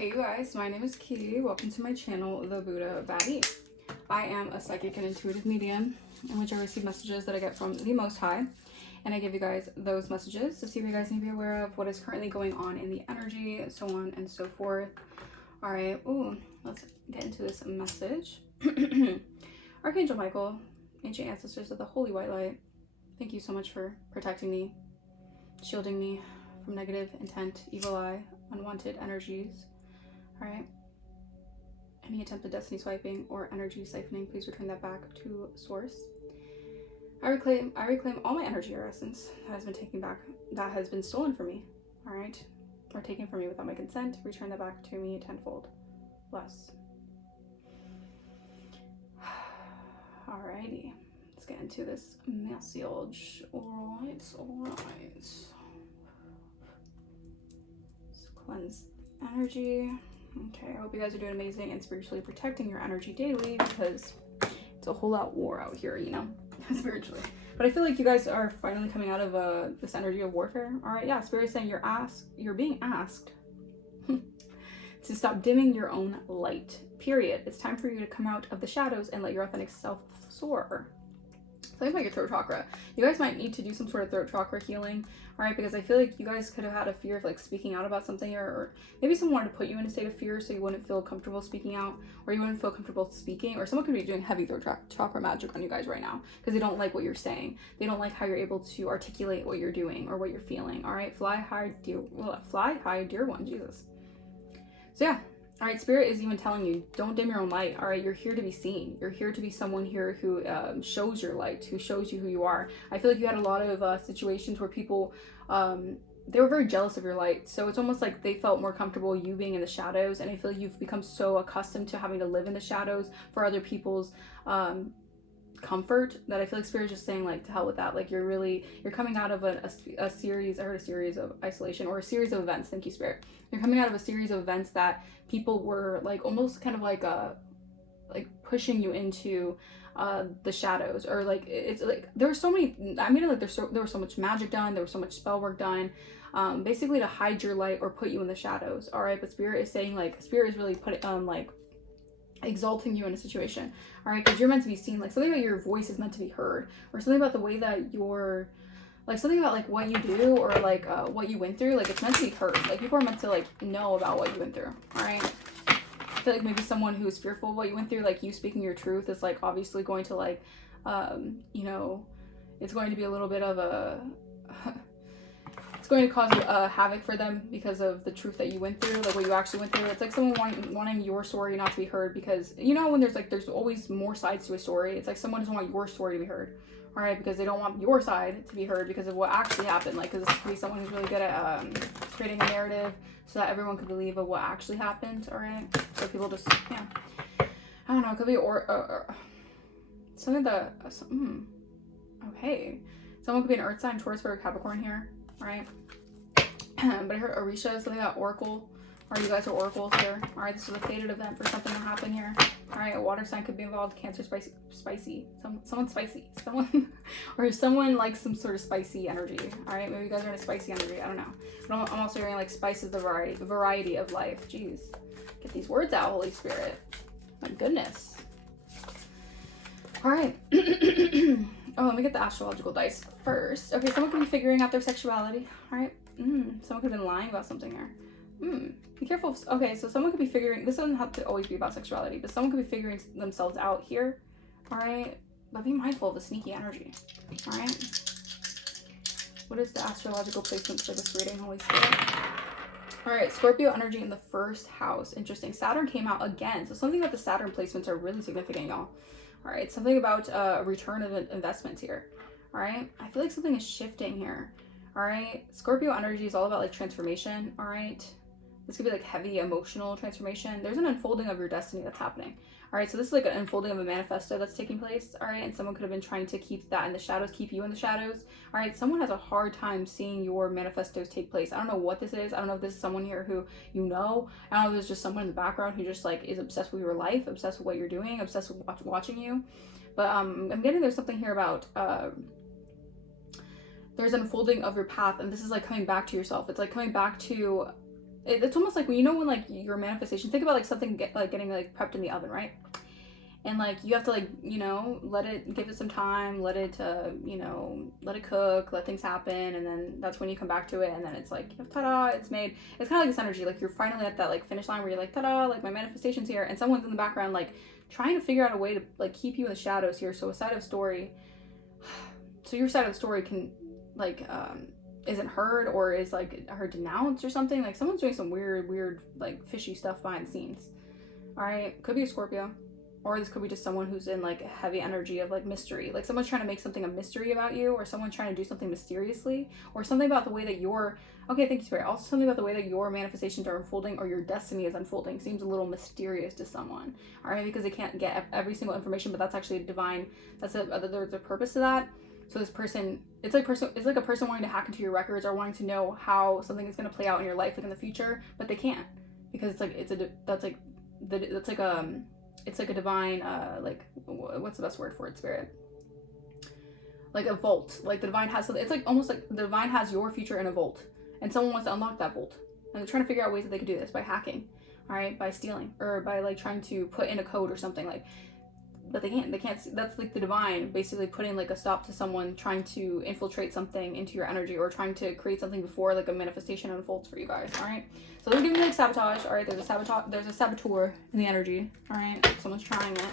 Hey you guys, my name is Ki. Welcome to my channel, The Buddha Baddie. I am a psychic and intuitive medium in which I receive messages that I get from the Most High, and I give you guys those messages to see what you guys need to be aware of, what is currently going on in the energy, so on and so forth. All right, let's get into this message. Archangel Michael, ancient ancestors of the Holy White Light, thank you so much for protecting me, shielding me from negative intent, evil eye, unwanted energies. All right. Any attempt at destiny swiping or energy siphoning, please return that back to source. I reclaim all my energy or essence that has been that has been stolen from me. All right, or taken from me without my consent. Return that back to me tenfold. Bless. Alrighty, let's get into this message. All right. Let's cleanse energy. Okay, I hope you guys are doing amazing and spiritually protecting your energy daily, because it's a whole lot war out here, you know, spiritually. But I feel like you guys are finally coming out of this energy of warfare. All right, yeah, Spirit is saying you're being asked to stop dimming your own light, period. It's time for you to come out of the shadows and let your authentic self soar. Something about your throat chakra. You guys might need to do some sort of throat chakra healing, all right? Because I feel like you guys could have had a fear of like speaking out about something, or maybe someone wanted to put you in a state of fear so you wouldn't feel comfortable speaking out, or you wouldn't feel comfortable speaking, or someone could be doing heavy throat chakra magic on you guys right now because they don't like what you're saying. They don't like how you're able to articulate what you're doing or what you're feeling, all right? Fly high, dear one, Jesus. So yeah. All right, Spirit is even telling you, don't dim your own light. All right, you're here to be seen. You're here to be someone here who shows your light, who shows you who you are. I feel like you had a lot of situations where people, they were very jealous of your light. So it's almost like they felt more comfortable you being in the shadows. And I feel like you've become so accustomed to having to live in the shadows for other people's comfort that I feel like Spirit's just saying, like, to hell with that. Like, you're coming out of a series, I heard a series of isolation, or a series of events. Thank you, Spirit. You're coming out of a series of events that people were like almost kind of like pushing you into the shadows, or like it's like there were so many, I mean, like there was so much magic done, there was so much spell work done, basically to hide your light or put you in the shadows. All right, but Spirit is saying, like, Spirit is really like exalting you in a situation, all right, because you're meant to be seen. Like, something about your voice is meant to be heard, or something about the way that you're, like, something about like what you do, or like what you went through, like it's meant to be heard. Like, people are meant to like know about what you went through. All right, I feel like maybe someone who is fearful of what you went through, like you speaking your truth is like obviously going to like you know, it's going to be a little bit of a it's going to cause havoc for them because of the truth that you went through, like what you actually went through. It's like someone wanting your story not to be heard, because you know when there's always more sides to a story. It's like someone doesn't want your story to be heard, all right, because they don't want your side to be heard because of what actually happened. Like, because this could be someone who's really good at creating a narrative so that everyone could believe of what actually happened, all right? So people just, yeah, I don't know, it could be something that okay, someone could be an earth sign, Taurus, or Capricorn here, right? But I heard Orisha is something about Oracle, or you guys are oracles here. All right, this is a fated event for something to happen here. All right, a water sign could be involved. Cancer, spicy. Someone spicy. Someone, or someone like some sort of spicy energy. All right, maybe you guys are in a spicy energy. I don't know. But I'm also hearing like spice is the variety of life. Jeez, get these words out, Holy Spirit. My goodness. All right. Oh, let me get the astrological dice first. Okay, someone could be figuring out their sexuality. All right. Someone could have been lying about something here. Be careful. Okay, so someone could be figuring, this doesn't have to always be about sexuality, but someone could be figuring themselves out here. All right, but be mindful of the sneaky energy. All right, what is the astrological placement for this reading, Holy Spirit? All right, Scorpio energy in the first house. Interesting. Saturn came out again, so something about the Saturn placements are really significant, y'all. All right, something about a return of investments here. All right, I feel like something is shifting here. All right, Scorpio energy is all about like transformation. All right, this could be like heavy emotional transformation. There's an unfolding of your destiny that's happening. All right, so this is like an unfolding of a manifesto that's taking place. All right, and someone could have been trying to keep that in the shadows, keep you in the shadows. All right, someone has a hard time seeing your manifestos take place. I don't know what this is. I don't know if this is someone here who you know. I don't know if there's just someone in the background who just like is obsessed with your life, obsessed with what you're doing, obsessed with watching you. But I'm getting there's something here about there's an unfolding of your path, and this is like coming back to yourself. It's like coming back to It's almost like when, you know, when like your manifestation, think about like something getting like prepped in the oven, right? And like you have to like, you know, give it some time, let it you know, let it cook, let things happen, and then that's when you come back to it, and then it's like, ta-da, it's made. It's kind of like this energy, like you're finally at that like finish line where you're like, ta-da, like my manifestation's here, and someone's in the background like trying to figure out a way to like keep you in the shadows here. So a side of the story, so your side of the story can like isn't heard, or is like heard denounced or something. Like someone's doing some weird like fishy stuff behind the scenes. All right, could be a Scorpio. Or this could be just someone who's in like a heavy energy of like mystery. Like someone's trying to make something a mystery about you, or someone's trying to do something mysteriously, or something about the way that okay, thank you, Spirit. Also something about the way that your manifestations are unfolding, or your destiny is unfolding, seems a little mysterious to someone. All right, because they can't get every single information, but that's actually a divine, there's a purpose to that. So this person, it's like a person wanting to hack into your records, or wanting to know how something is going to play out in your life like in the future, but they can't, because it's like it's like a divine, like, what's the best word for it, Spirit? Like a vault. Like the divine has something, it's like almost like the divine has your future in a vault, and someone wants to unlock that vault, and they're trying to figure out ways that they could do this by hacking, all right, by stealing, or by like trying to put in a code or something, like, but they can't. That's like the divine basically putting like a stop to someone trying to infiltrate something into your energy, or trying to create something before like a manifestation unfolds for you guys. All right, so they're giving you like sabotage. All right, there's a saboteur in the energy. All right, someone's trying it.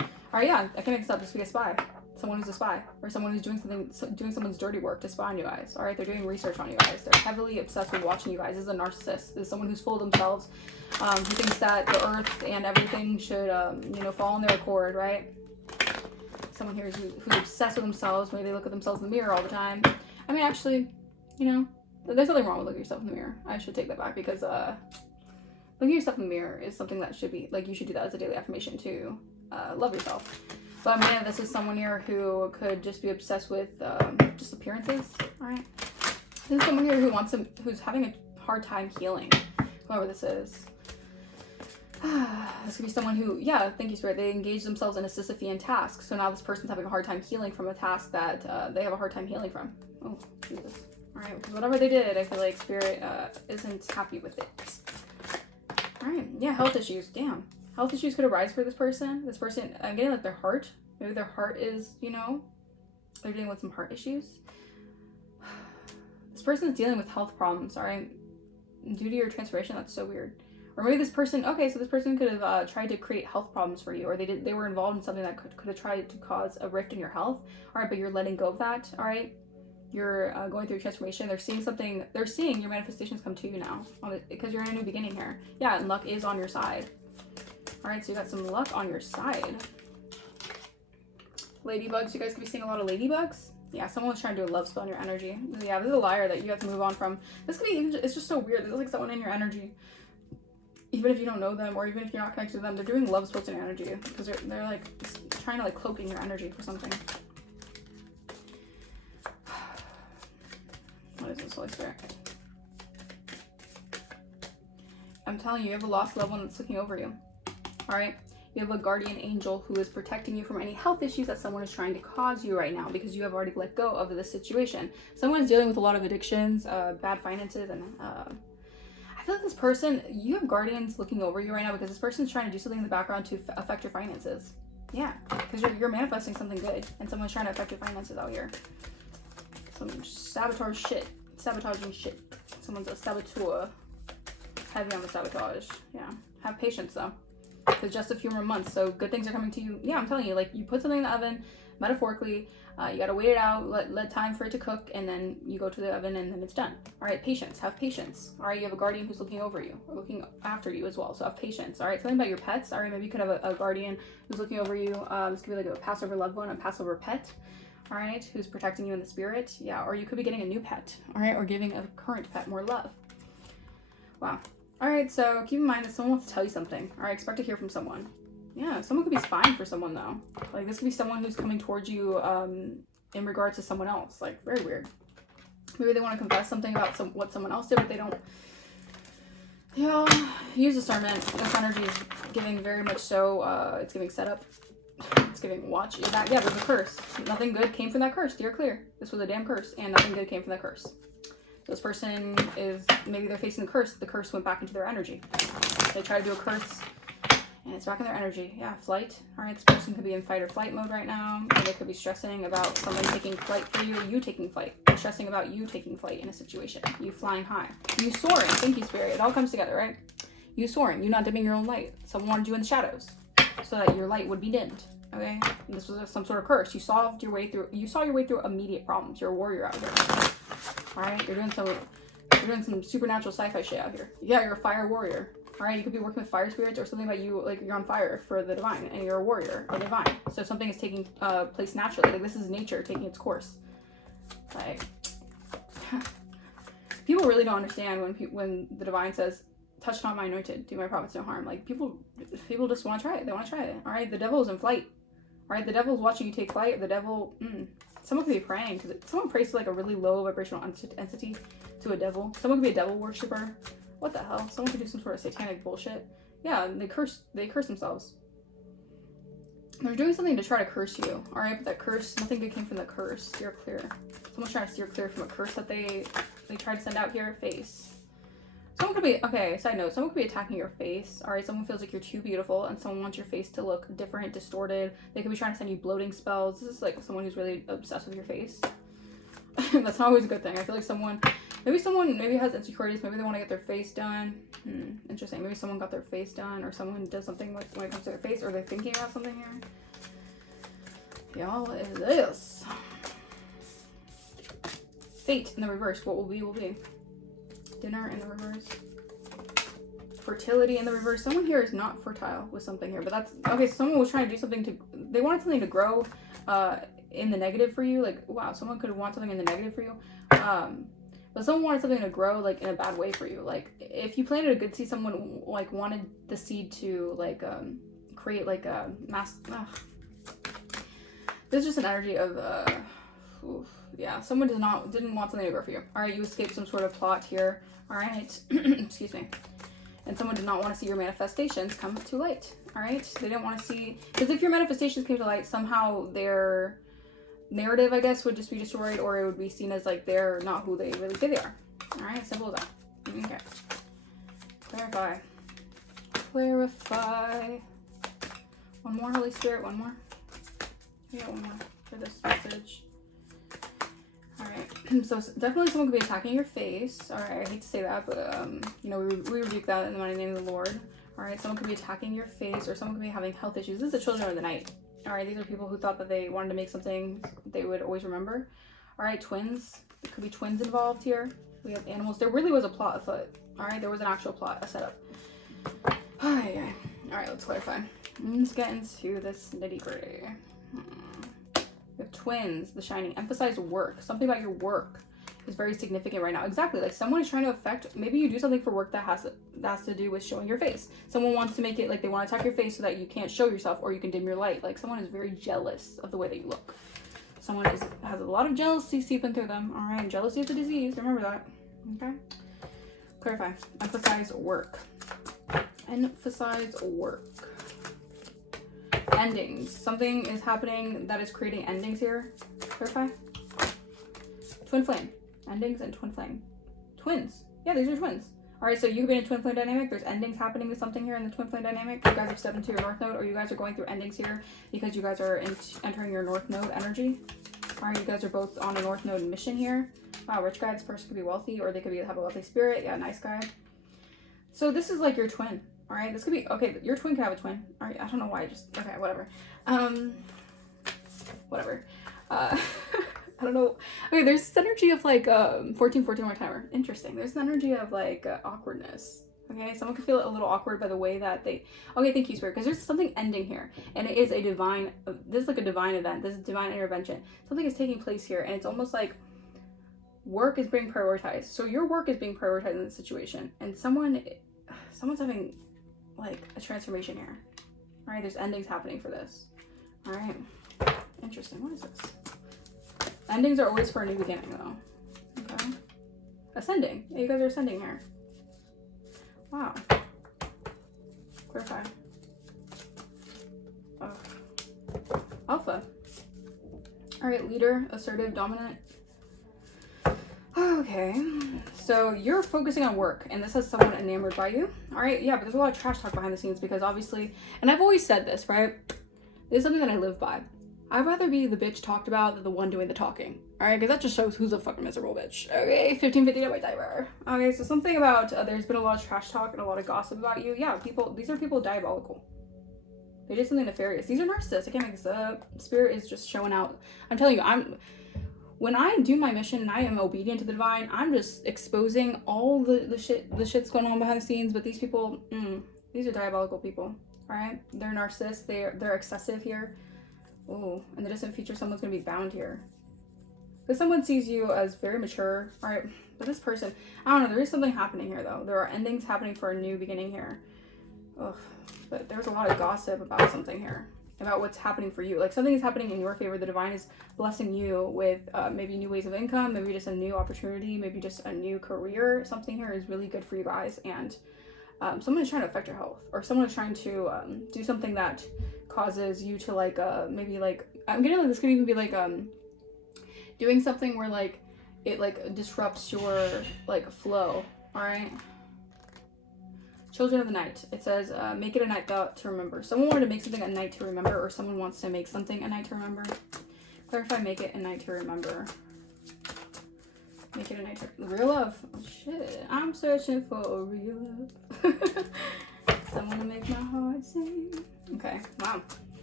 All right, yeah, I can make this up. This could be a spy, someone who's a spy, or someone who's doing someone's dirty work to spy on you guys. All right, they're doing research on you guys. They're heavily obsessed with watching you guys. This is a narcissist. This is someone who's full of themselves, who thinks that the earth and everything should you know, fall on their accord, right? Someone here who's obsessed with themselves. Maybe they look at themselves in the mirror all the time. I mean, actually, you know, there's nothing wrong with looking at yourself in the mirror. I should take that back, because looking at yourself in the mirror is something that should be, like, you should do that as a daily affirmation to love yourself. But man, this is someone here who could just be obsessed with just appearances, all right? This is someone here who's having a hard time healing, whoever this is. This could be someone who, yeah, thank you, Spirit, they engage themselves in a Sisyphean task. So now this person's having a hard time healing from a task that they have a hard time healing from. Oh, Jesus. All right, because whatever they did, I feel like Spirit isn't happy with it. All right, yeah, health issues. Damn. Health issues could arise for this person. This person, I'm getting like their heart. Maybe their heart is, you know, they're dealing with some heart issues. This person's dealing with health problems, all right? Due to your transformation, that's so weird. Or maybe this person, okay, so this person could have tried to create health problems for you, or they were involved in something that could have tried to cause a rift in your health, all right, but you're letting go of that, all right? You're going through transformation. They're seeing your manifestations come to you now, because you're in a new beginning here. Yeah, and luck is on your side. All right, so you got some luck on your side. Ladybugs, you guys could be seeing a lot of ladybugs. Yeah, someone was trying to do a love spell on your energy. Yeah, this is a liar that you have to move on from. This could be, it's just so weird. There's like someone in your energy, even if you don't know them, or even if you're not connected to them, they're doing love spells in your energy, because they're like trying to like cloak in your energy for something. What is this, Holy Spirit? I'm telling you, you have a lost loved one that's looking over you. All right? You have a guardian angel who is protecting you from any health issues that someone is trying to cause you right now, because you have already let go of this situation. Someone is dealing with a lot of addictions, bad finances, and I feel like this person, you have guardians looking over you right now, because this person's trying to do something in the background to affect your finances. Yeah, because you're manifesting something good, and someone's trying to affect your finances out here. Some sabotaging shit. Someone's a saboteur. Heavy on the sabotage. Yeah, have patience though. Because just a few more months, so good things are coming to you. Yeah, I'm telling you, like, you put something in the oven, metaphorically, you gotta wait it out, let time for it to cook, and then you go to the oven and then it's done. All right, patience, have patience. All right, you have a guardian who's looking over you, or looking after you as well, so have patience. All right, something about your pets. All right, maybe you could have a guardian who's looking over you. This could be like a Passover loved one, a Passover pet, all right, who's protecting you in the spirit. Yeah, or you could be getting a new pet, all right, or giving a current pet more love. Wow. All right, so keep in mind that someone wants to tell you something. All right, expect to hear from someone. Yeah, someone could be spying for someone though. Like this could be someone who's coming towards you in regards to someone else. Like very weird. Maybe they want to confess something about what someone else did, but they don't. Yeah, use discernment. This energy is giving very much so. It's giving setup. It's giving watch. Yeah, there's a curse. Nothing good came from that curse. Steer clear. This was a damn curse, and nothing good came from that curse. This person is, maybe they're facing the curse went back into their energy. They try to do a curse and it's back in their energy. Yeah, flight. All right, this person could be in fight or flight mode right now, or they could be stressing about somebody taking flight for you taking flight. They're stressing about you taking flight in a situation, you flying high, you soaring. Thank you, Spirit. It all comes together, right? You soaring, you not dimming your own light. Someone wanted you in the shadows so that your light would be dimmed. Okay, and this was some sort of curse. You saw your way through immediate problems. You're a warrior out here. All right, you're doing some supernatural sci-fi shit out here. Yeah, you're a fire warrior. All right, you could be working with fire spirits or something about you, like you're on fire for the divine and you're a warrior or divine. So something is taking place naturally. Like this is nature taking its course. Like people really don't understand when the divine says, "Touch not my anointed, do my prophets no harm." Like people just want to try it. They want to try it. All right, the devil is in flight. All right, the devil is watching you take flight. The devil, someone could be praying because someone prays to like a really low vibrational entity, to a devil. Someone could be a devil worshiper. What the hell? Someone could do some sort of satanic bullshit. Yeah, and they curse themselves. They're doing something to try to curse you. All right, but that curse, nothing good came from the curse. Steer clear. Someone's trying to steer clear from a curse that they try to send out here. Face. Someone could be, okay, side note, someone could be attacking your face. All right, someone feels like you're too beautiful and someone wants your face to look different, distorted. They could be trying to send you bloating spells. This is like someone who's really obsessed with your face. That's not always a good thing. I feel like someone has insecurities. Maybe they want to get their face done. Interesting. Maybe someone got their face done or someone does something when it comes to their face, or they're thinking about something here. Y'all, what is this? Fate in the reverse. What will be, will be. Dinner in the reverse. Fertility in the reverse. Someone here is not fertile with something here, but that's okay. Someone was trying to do something they wanted something to grow in the negative for you. Like, wow, someone could want something in the negative for you. But someone wanted something to grow like in a bad way for you. Like if you planted a good seed, someone like wanted the seed to like create like a mass. There's just an energy of yeah, someone didn't want something to grow for you. All right, you escaped some sort of plot here. All right, excuse me. And someone did not want to see your manifestations come to light. All right, they didn't want to see, because if your manifestations came to light, somehow their narrative, I guess, would just be destroyed, or it would be seen as like they're not who they really say they are. All right, simple as that. Okay. Clarify. Clarify. One more, Holy Spirit. One more. Yeah, one more for this message. Alright, so definitely someone could be attacking your face. Alright, I hate to say that, but, you know, we rebuke that in the mighty name of the Lord. Alright, someone could be attacking your face, or someone could be having health issues. This is the children of the night. Alright, these are people who thought that they wanted to make something they would always remember. Alright, twins. There could be twins involved here. We have animals. There really was a plot afoot. Alright, there was an actual plot, a setup. Alright, let's clarify. Let's get into this nitty-gritty. We have twins, the shining. Emphasize work. Something about your work is very significant right now. Exactly. Like someone is trying to affect, maybe you do something for work that has to do with showing your face. Someone wants to make it like they want to attack your face so that you can't show yourself, or you can dim your light. Like someone is very jealous of the way that you look. Someone has a lot of jealousy seeping through them. All right. Jealousy is a disease. Remember that. Okay. Clarify. Emphasize work. Emphasize work. Endings. Something is happening that is creating endings here. Clarify. Twin flame. Endings and twin flame. Twins. Yeah, these are twins. All right, so you've been in twin flame dynamic. There's endings happening with something here in the twin flame dynamic. You guys have stepped into your north node, or you guys are going through endings here because you guys are entering your north node energy. All right, you guys are both on a north node mission here. Wow, rich guy. This person could be wealthy, or they could have a wealthy spirit. Yeah, nice guy. So this is like your twin. All right, this could be, okay, your twin could have a twin. All right, I don't know why, okay, whatever. Whatever. I don't know. Okay, there's this energy of like 14 more timer. Interesting. There's an energy of like awkwardness. Okay, someone could feel a little awkward by the way that they, okay, thank you, Spirit, because there's something ending here, and it is a divine, this is like a divine event. This is divine intervention. Something is taking place here, and it's almost like work is being prioritized. So your work is being prioritized in this situation, and someone's having like a transformation here. All right, there's endings happening for this. All right, interesting. What is this? Endings are always for a new beginning, though. Okay, ascending. Yeah, you guys are ascending here. Wow. Clarify. Alpha. All right, leader, assertive, dominant. Okay, So you're focusing on work, and this has someone enamored by you. All right, yeah, but there's a lot of trash talk behind the scenes because obviously, and I've always said this, right? This is something that I live by. I'd rather be the bitch talked about than the one doing the talking. All right, because that just shows who's a fucking miserable bitch. Okay, 1550 to my timer. Okay, so something about there's been a lot of trash talk and a lot of gossip about you. Yeah, these are people diabolical. They did something nefarious. These are narcissists. I can't make this up. Spirit is just showing out. I'm telling you, when I do my mission and I am obedient to the divine, I'm just exposing all the shit's going on behind the scenes. But these people, these are diabolical people. All right, they're narcissists. They're excessive here. Oh, in the distant future, someone's gonna be bound here. Because someone sees you as very mature. All right, but this person, I don't know. There is something happening here, though. There are endings happening for a new beginning here. Ugh. But there's a lot of gossip about something here, about what's happening for you. Like something is happening in your favor. The divine is blessing you with maybe new ways of income, maybe just a new opportunity, maybe just a new career. Something here is really good for you guys. And someone is trying to affect your health, or someone is trying to do something that causes you to like, maybe like, I'm getting like this could even be like doing something where like it like disrupts your like flow. All right. Children of the night. It says, make it a night to remember. Someone wanted to make something a night to remember, or someone wants to make something a night to remember. Clarify, make it a night to remember. Make it a night to real love. Oh, shit. I'm searching for a real love. Someone to make my heart sing. Okay. Wow.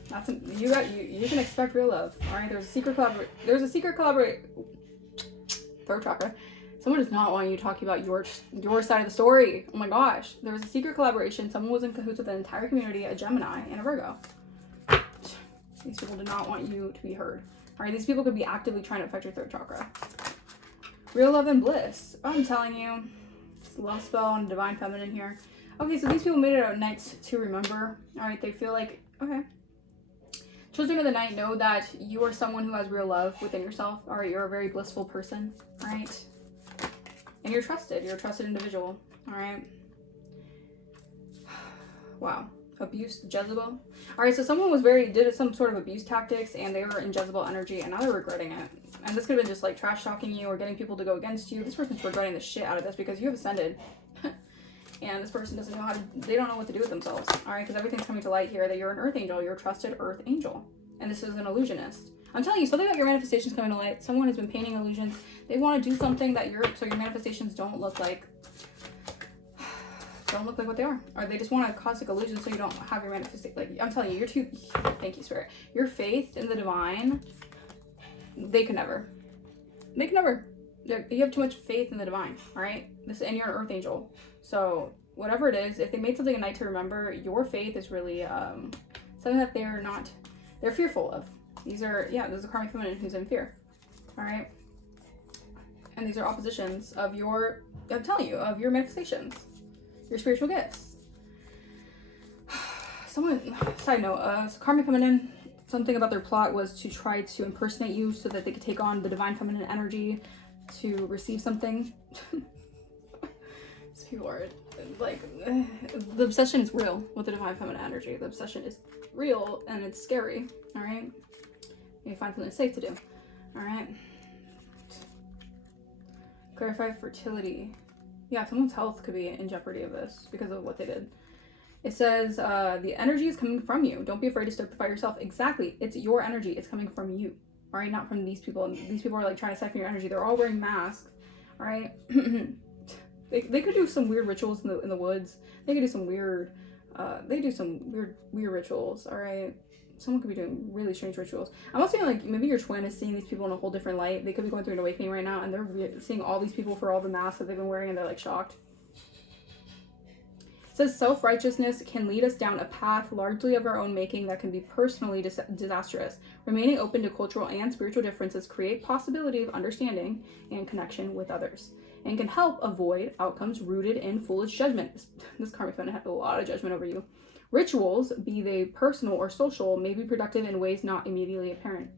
That's you can expect real love. All right. There's a secret collaborate. Third chakra. Someone does not want you talking about your side of the story. Oh my gosh. There was a secret collaboration. Someone was in cahoots with an entire community, a Gemini and a Virgo. These people do not want you to be heard. All right, these people could be actively trying to affect your third chakra. Real love and bliss. I'm telling you. It's a love spell and divine feminine here. Okay, so these people made it a night to remember. All right, they feel like, okay. Children of the night know that you are someone who has real love within yourself. All right, you're a very blissful person. All right. And you're trusted. You're a trusted individual. All right. Wow. Abuse, Jezebel. All right. So someone did some sort of abuse tactics, and they were in Jezebel energy, and now they're regretting it. And this could have been just like trash talking you or getting people to go against you. This person's regretting the shit out of this because you have ascended. And this person doesn't know they don't know what to do with themselves. All right. Because everything's coming to light here that you're an earth angel. You're a trusted earth angel. And this is an illusionist. I'm telling you, something about your manifestations coming to light. Someone has been painting illusions. They want to do something that so your manifestations don't look like what they are. Or they just want to cause like illusions so you don't have your manifestation. Like, I'm telling you, thank you, Spirit. Your faith in the divine, they could never. You have too much faith in the divine, all right? And you're an earth angel. So whatever it is, if they made something a night to remember, your faith is really something that they're fearful of. These are, there's a karmic feminine who's in fear. All right. And these are oppositions of I'm telling you, of your manifestations, your spiritual gifts. Side note, karmic feminine, something about their plot was to try to impersonate you so that they could take on the divine feminine energy to receive something. These people are like, the obsession is real with the divine feminine energy. The obsession is real and it's scary. All right. You find something safe to do. All right. Clarify fertility. Yeah, someone's health could be in jeopardy of this because of what they did. It says the energy is coming from you. Don't be afraid to stoke the fire yourself. Exactly. It's your energy. It's coming from you. All right, not from these people. And these people are like trying to siphon your energy. They're all wearing masks. All right. They could do some weird rituals in the woods. They could do some weird. They do some weird rituals. All right. Someone could be doing really strange rituals. I'm also saying like maybe your twin is seeing these people in a whole different light. They could be going through an awakening right now, and they're seeing all these people for all the masks that they've been wearing, and they're like shocked. It says self-righteousness can lead us down a path largely of our own making that can be personally disastrous. Remaining open to cultural and spiritual differences create possibility of understanding and connection with others, and can help avoid outcomes rooted in foolish judgment. This karmic feminine had a lot of judgment over you. Rituals, be they personal or social, may be productive in ways not immediately apparent.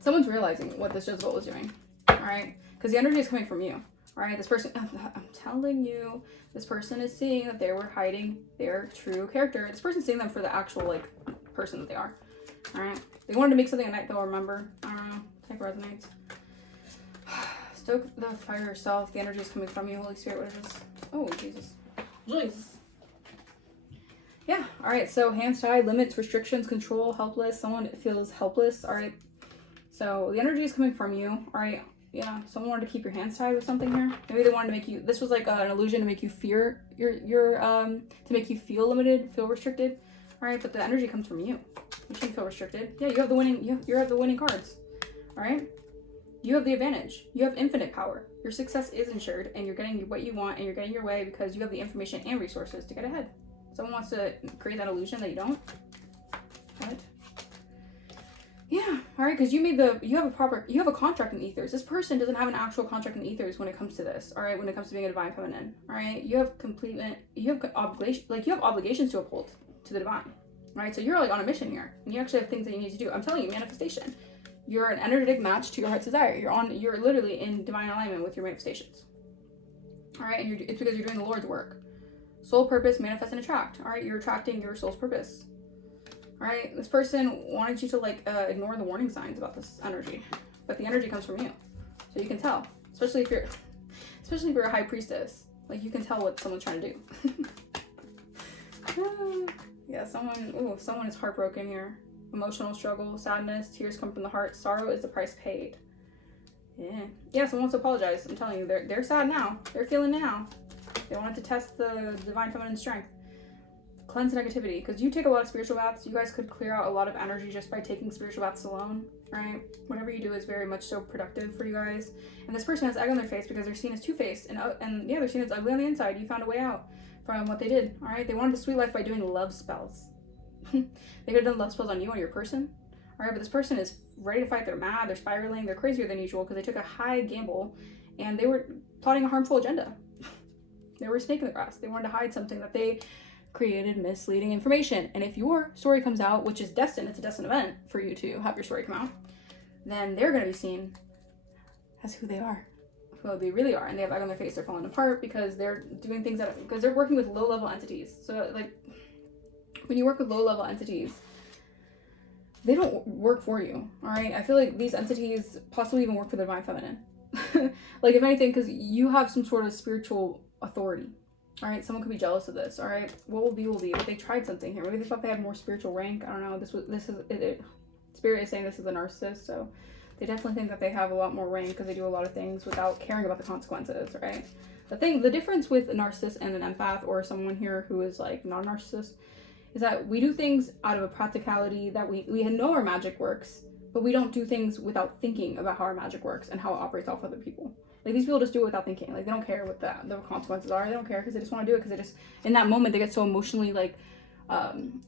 Someone's realizing what this Jezebel is doing, all right? Because the energy is coming from you, all right? This person, I'm telling you, this person is seeing that they were hiding their true character. This person's seeing them for the actual, like, person that they are, all right? They wanted to make something a night they'll remember. I don't know, type resonates. Stoke the fire yourself. The energy is coming from you. Holy Spirit, what is this? Oh, Jesus. Jesus. Yeah, all right, so hands tied, limits, restrictions, control, helpless. Someone feels helpless, all right? So the energy is coming from you, all right? Yeah, someone wanted to keep your hands tied with something here. Maybe they wanted to make you, this was like an illusion to make you fear to make you feel limited, feel restricted. All right, but the energy comes from you. You shouldn't feel restricted. Yeah, you have the winning, you have the winning cards, all right? You have the advantage. You have infinite power. Your success is ensured, and you're getting what you want, and you're getting your way because you have the information and resources to get ahead. Someone wants to create that illusion that you don't. Right? Yeah, all right, because you have a contract in the ethers. This person doesn't have an actual contract in the ethers when it comes to this, all right, when it comes to being a divine feminine, all right? You have obligations to uphold to the divine, right? So you're like on a mission here, and you actually have things that you need to do. I'm telling you, manifestation. You're an energetic match to your heart's desire. You're literally in divine alignment with your manifestations, all right? And it's because you're doing the Lord's work. Soul purpose, manifest and attract, all right? You're attracting your soul's purpose. All right, this person wanted you to ignore the warning signs about this energy, but the energy comes from you, so you can tell. Especially if you're a high priestess, like you can tell what someone's trying to do. Yeah, someone is heartbroken here. Emotional struggle, sadness, tears come from the heart. Sorrow is the price paid. Yeah. Someone wants to apologize. I'm telling you, they're sad now. They're feeling now. They wanted to test the divine feminine strength. Cleanse negativity, because you take a lot of spiritual baths. You guys could clear out a lot of energy just by taking spiritual baths alone, right? Whatever you do is very much so productive for you guys. And this person has egg on their face because they're seen as two-faced, and yeah, they're seen as ugly on the inside. You found a way out from what they did, all right? They wanted the sweet life by doing love spells. They could have done love spells on you, on your person, all right? But this person is ready to fight. They're mad, they're spiraling, they're crazier than usual because they took a high gamble, and they were plotting a harmful agenda. They were a snake in the grass. They wanted to hide something that they created misleading information. And if your story comes out, which is destined, it's a destined event for you to have your story come out, then they're going to be seen as who they are, who they really are. And they have egg on their face. They're falling apart because they're doing things because they're working with low-level entities. So like when you work with low-level entities, they don't work for you, all right? I feel like these entities possibly even work for the divine feminine. Like if anything, because you have some sort of spiritual authority. All right, someone could be jealous of this. All right, what will be. But they tried something here. Maybe they thought they had more spiritual rank. I don't know. Spirit is saying this is a narcissist, so they definitely think that they have a lot more rank because they do a lot of things without caring about the consequences. Right. The difference with a narcissist and an empath or someone here who is like not a narcissist is that we do things out of a practicality that we know our magic works, but we don't do things without thinking about how our magic works and how it operates off other people. Like these people just do it without thinking. Like they don't care what the consequences are. They don't care because they just want to do it because they just, in that moment, they get so emotionally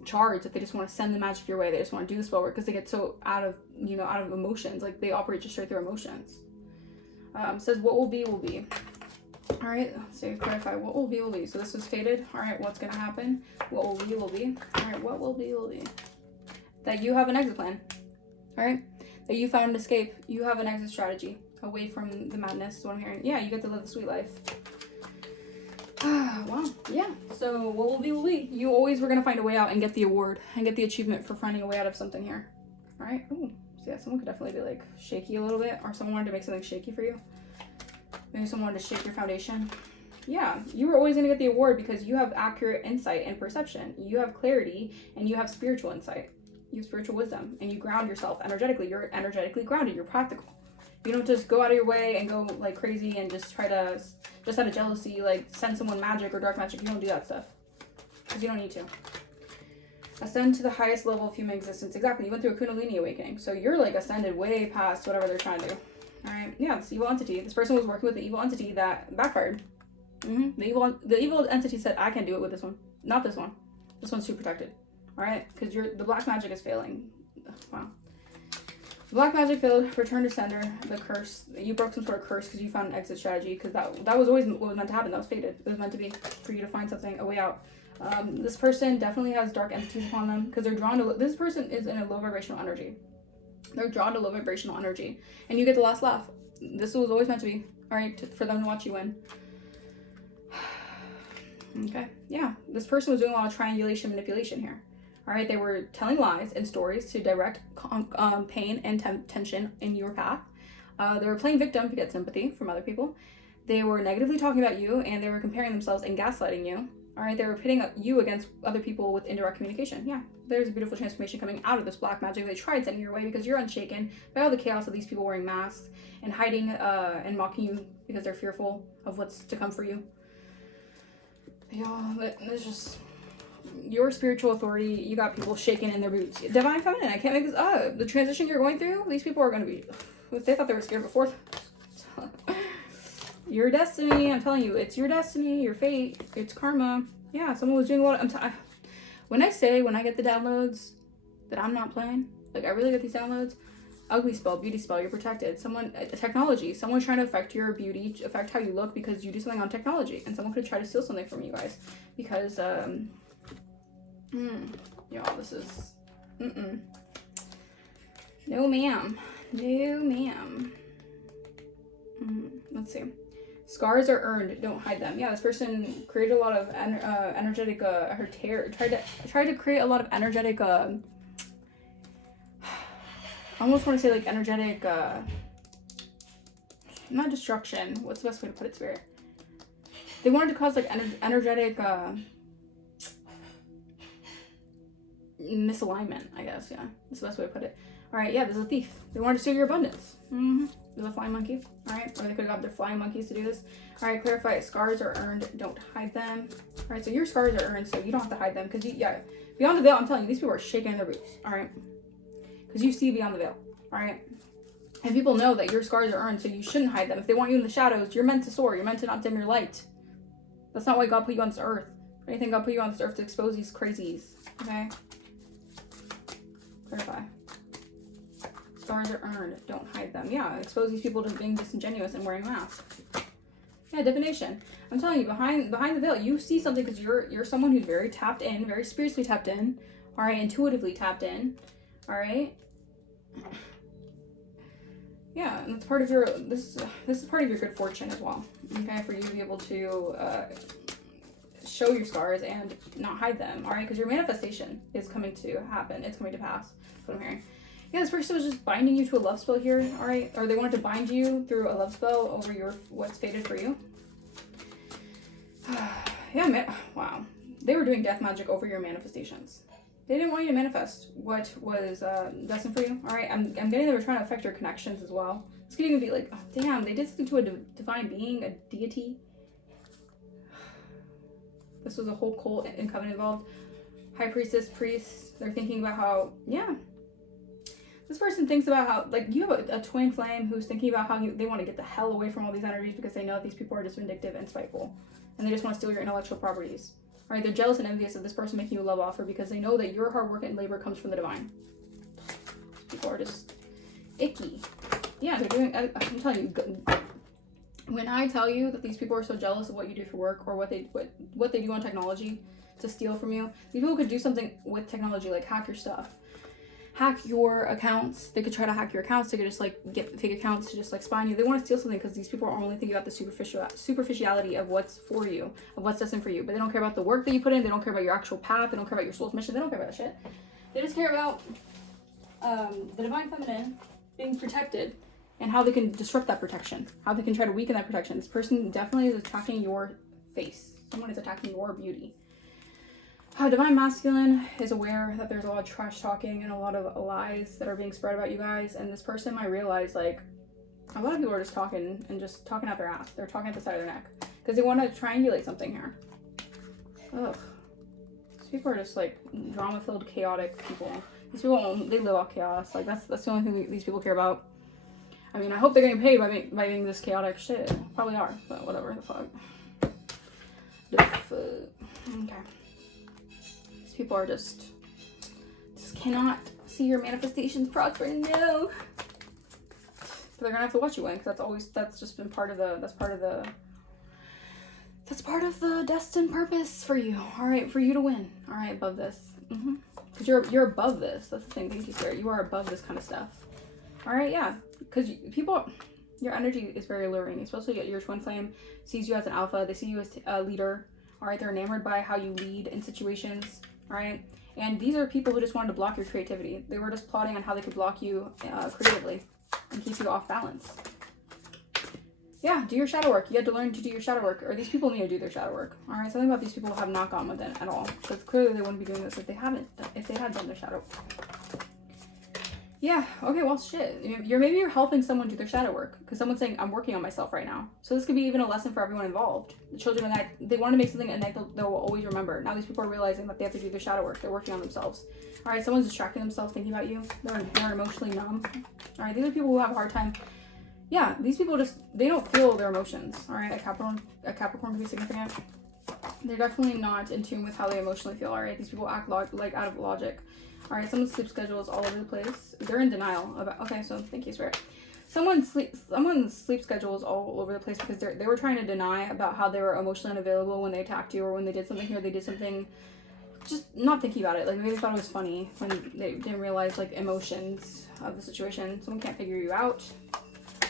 charged that they just want to send the magic your way. They just want to do the spell work because they get so out of emotions. Like they operate just straight through emotions. Says what will be will be. All right, so clarify what will be. So this was fated. All right, what's gonna happen? What will be will be. All right, what will be will be. That you have an exit plan. All right, that you found an escape. You have an exit strategy away from the madness is what I'm hearing. Yeah, you get to live the sweet life. Wow. Yeah. So what will be will be. You always were gonna find a way out and get the award and get the achievement for finding a way out of something here. All right. Ooh. So yeah, someone could definitely be like shaky a little bit, or someone wanted to make something shaky for you. Maybe someone wanted to shake your foundation. Yeah, you were always gonna get the award because you have accurate insight and perception. You have clarity and you have spiritual insight. You have spiritual wisdom and you ground yourself energetically. You're energetically grounded. You're practical. You don't just go out of your way and go like crazy and just try to, just out of jealousy, like send someone magic or dark magic. You don't do that stuff because you don't need to. Ascend to the highest level of human existence. Exactly. You went through a Kundalini awakening. So you're like ascended way past whatever they're trying to do. All right. Yeah, this evil entity. This person was working with the evil entity that backfired. The evil entity said, I can do it with this one. Not this one. This one's too protected. All right. Because the black magic is failing. Wow. Black magic failed. Return to sender. The curse. You broke some sort of curse because you found an exit strategy. Because that was always what was meant to happen. That was fated. It was meant to be for you to find something, a way out. This person definitely has dark entities upon them because they're drawn to. This person is in a low vibrational energy. They're drawn to low vibrational energy, and you get the last laugh. This was always meant to be. All right, for them to watch you win. Okay. Yeah. This person was doing a lot of triangulation manipulation here. All right, they were telling lies and stories to direct pain and tension in your path. They were playing victim to get sympathy from other people. They were negatively talking about you, and they were comparing themselves and gaslighting you. All right, they were pitting you against other people with indirect communication. Yeah, there's a beautiful transformation coming out of this black magic they tried sending your way because you're unshaken by all the chaos of these people wearing masks and hiding and mocking you because they're fearful of what's to come for you. Yeah, it's just your spiritual authority. You got people shaking in their boots. Divine feminine, I can't make this up. The transition you're going through, these people are going to be, they thought they were scared before. Your destiny, I'm telling you, it's your destiny, your fate, it's karma. Yeah, someone was doing a lot of, when I get the downloads that I'm not playing, like I really get these downloads, ugly spell, beauty spell, you're protected. Someone, technology, someone's trying to affect your beauty, affect how you look because you do something on technology, and someone could try to steal something from you guys because, y'all, this is, no ma'am, no ma'am. Let's see. Scars are earned, don't hide them. Yeah, this person created a lot of energetic, tried to create a lot of energetic, I almost want to say like energetic, not destruction. What's the best way to put it, Spirit? They wanted to cause like energetic, misalignment, I guess. Yeah, that's the best way to put it. All right, yeah, there's a thief. They wanted to steal your abundance. There's a flying monkey. All right, or they could have got their flying monkeys to do this. All right, clarify. Scars are earned. Don't hide them. All right, so your scars are earned, so you don't have to hide them because yeah, beyond the veil. I'm telling you, these people are shaking their boots. All right, because you see beyond the veil. All right, and people know that your scars are earned, so you shouldn't hide them. If they want you in the shadows, you're meant to soar. You're meant to not dim your light. That's not why God put you on this earth. If anything, God put you on this earth to expose these crazies. Okay. Clarify. Scars are earned. Don't hide them. Yeah, expose these people to being disingenuous and wearing masks. Yeah, divination. I'm telling you, behind the veil, you see something because you're someone who's very tapped in, very spiritually tapped in. All right, intuitively tapped in. All right. Yeah, and that's part of your this is part of your good fortune as well. Okay, for you to be able to show your scars and not hide them. All right, because your manifestation is coming to happen. It's coming to pass. That's what I'm hearing. Yeah, this person was just binding you to a love spell here, all right? Or they wanted to bind you through a love spell over what's fated for you. Yeah, man, wow. They were doing death magic over your manifestations. They didn't want you to manifest what was destined for you, all right? I'm getting they were trying to affect your connections as well. This could even be like, oh, damn, they did something to a divine being, a deity. This was a whole cult and covenant involved. High priestess, priests, they're thinking about how, yeah. This person thinks about how, like, you have a twin flame who's thinking about how they want to get the hell away from all these energies because they know that these people are just vindictive and spiteful. And they just want to steal your intellectual properties. All right, they're jealous and envious of this person making you a love offer because they know that your hard work and labor comes from the divine. People are just icky. Yeah, they're doing, I'm telling you, when I tell you that these people are so jealous of what you do for work or what they do on technology to steal from you, these people could do something with technology, like hack your stuff. Hack your accounts. They could try to hack your accounts. They could just like get fake accounts to just like spy on you. They want to steal something because these people are only thinking about the superficiality of what's for you, of what's destined for you. But they don't care about the work that you put in. They don't care about your actual path. They don't care about your soul's mission. They don't care about that shit. They just care about the divine feminine being protected and how they can disrupt that protection, how they can try to weaken that protection. This person definitely is attacking your face. Someone is attacking your beauty. Divine masculine is aware that there's a lot of trash talking and a lot of lies that are being spread about you guys, and this person might realize like a lot of people are just talking out their ass. They're talking at the side of their neck because they want to triangulate something here. Ugh, these people are just like drama-filled, chaotic people. These people, they live off chaos. Like that's the only thing these people care about. I mean, I hope they're getting paid by being this chaotic shit. Probably are, but whatever the fuck. Okay. People are just cannot see your manifestations prosper. No, but they're gonna have to watch you win because that's just been part of the destined purpose for you. All right, for you to win. All right, above this, because you're above this. That's the thing. Thank you, Spirit. You are above this kind of stuff. All right, yeah, because your energy is very alluring, especially your twin flame sees you as an alpha. They see you as a leader. All right, they're enamored by how you lead in situations. All right, and these are people who just wanted to block your creativity. They were just plotting on how they could block you creatively. and keep you off balance. Yeah, do your shadow work. You have to learn to do your shadow work, or these people need to do their shadow work. All right, something about these people have not gone with it at all, because clearly they wouldn't be doing this if they had done their shadow. Yeah, okay, well, shit. Maybe you're helping someone do their shadow work, because someone's saying, I'm working on myself right now. So this could be even a lesson for everyone involved. The children at night, they want to make something at night they'll always remember. Now these people are realizing that they have to do their shadow work. They're working on themselves. All right, someone's distracting themselves thinking about you. They're emotionally numb. All right, these are people who have a hard time. Yeah, these people they don't feel their emotions. All right, a Capricorn can be significant. They're definitely not in tune with how they emotionally feel. All right, these people act like out of logic. All right, someone's sleep schedule is all over the place. They're in denial about. Okay, so thank you, Spirit. Someone's sleep schedule is all over the place because they were trying to deny about how they were emotionally unavailable when they attacked you, or when they did something here, they did something. Just not thinking about it. Like, maybe they thought it was funny when they didn't realize like emotions of the situation. Someone can't figure you out.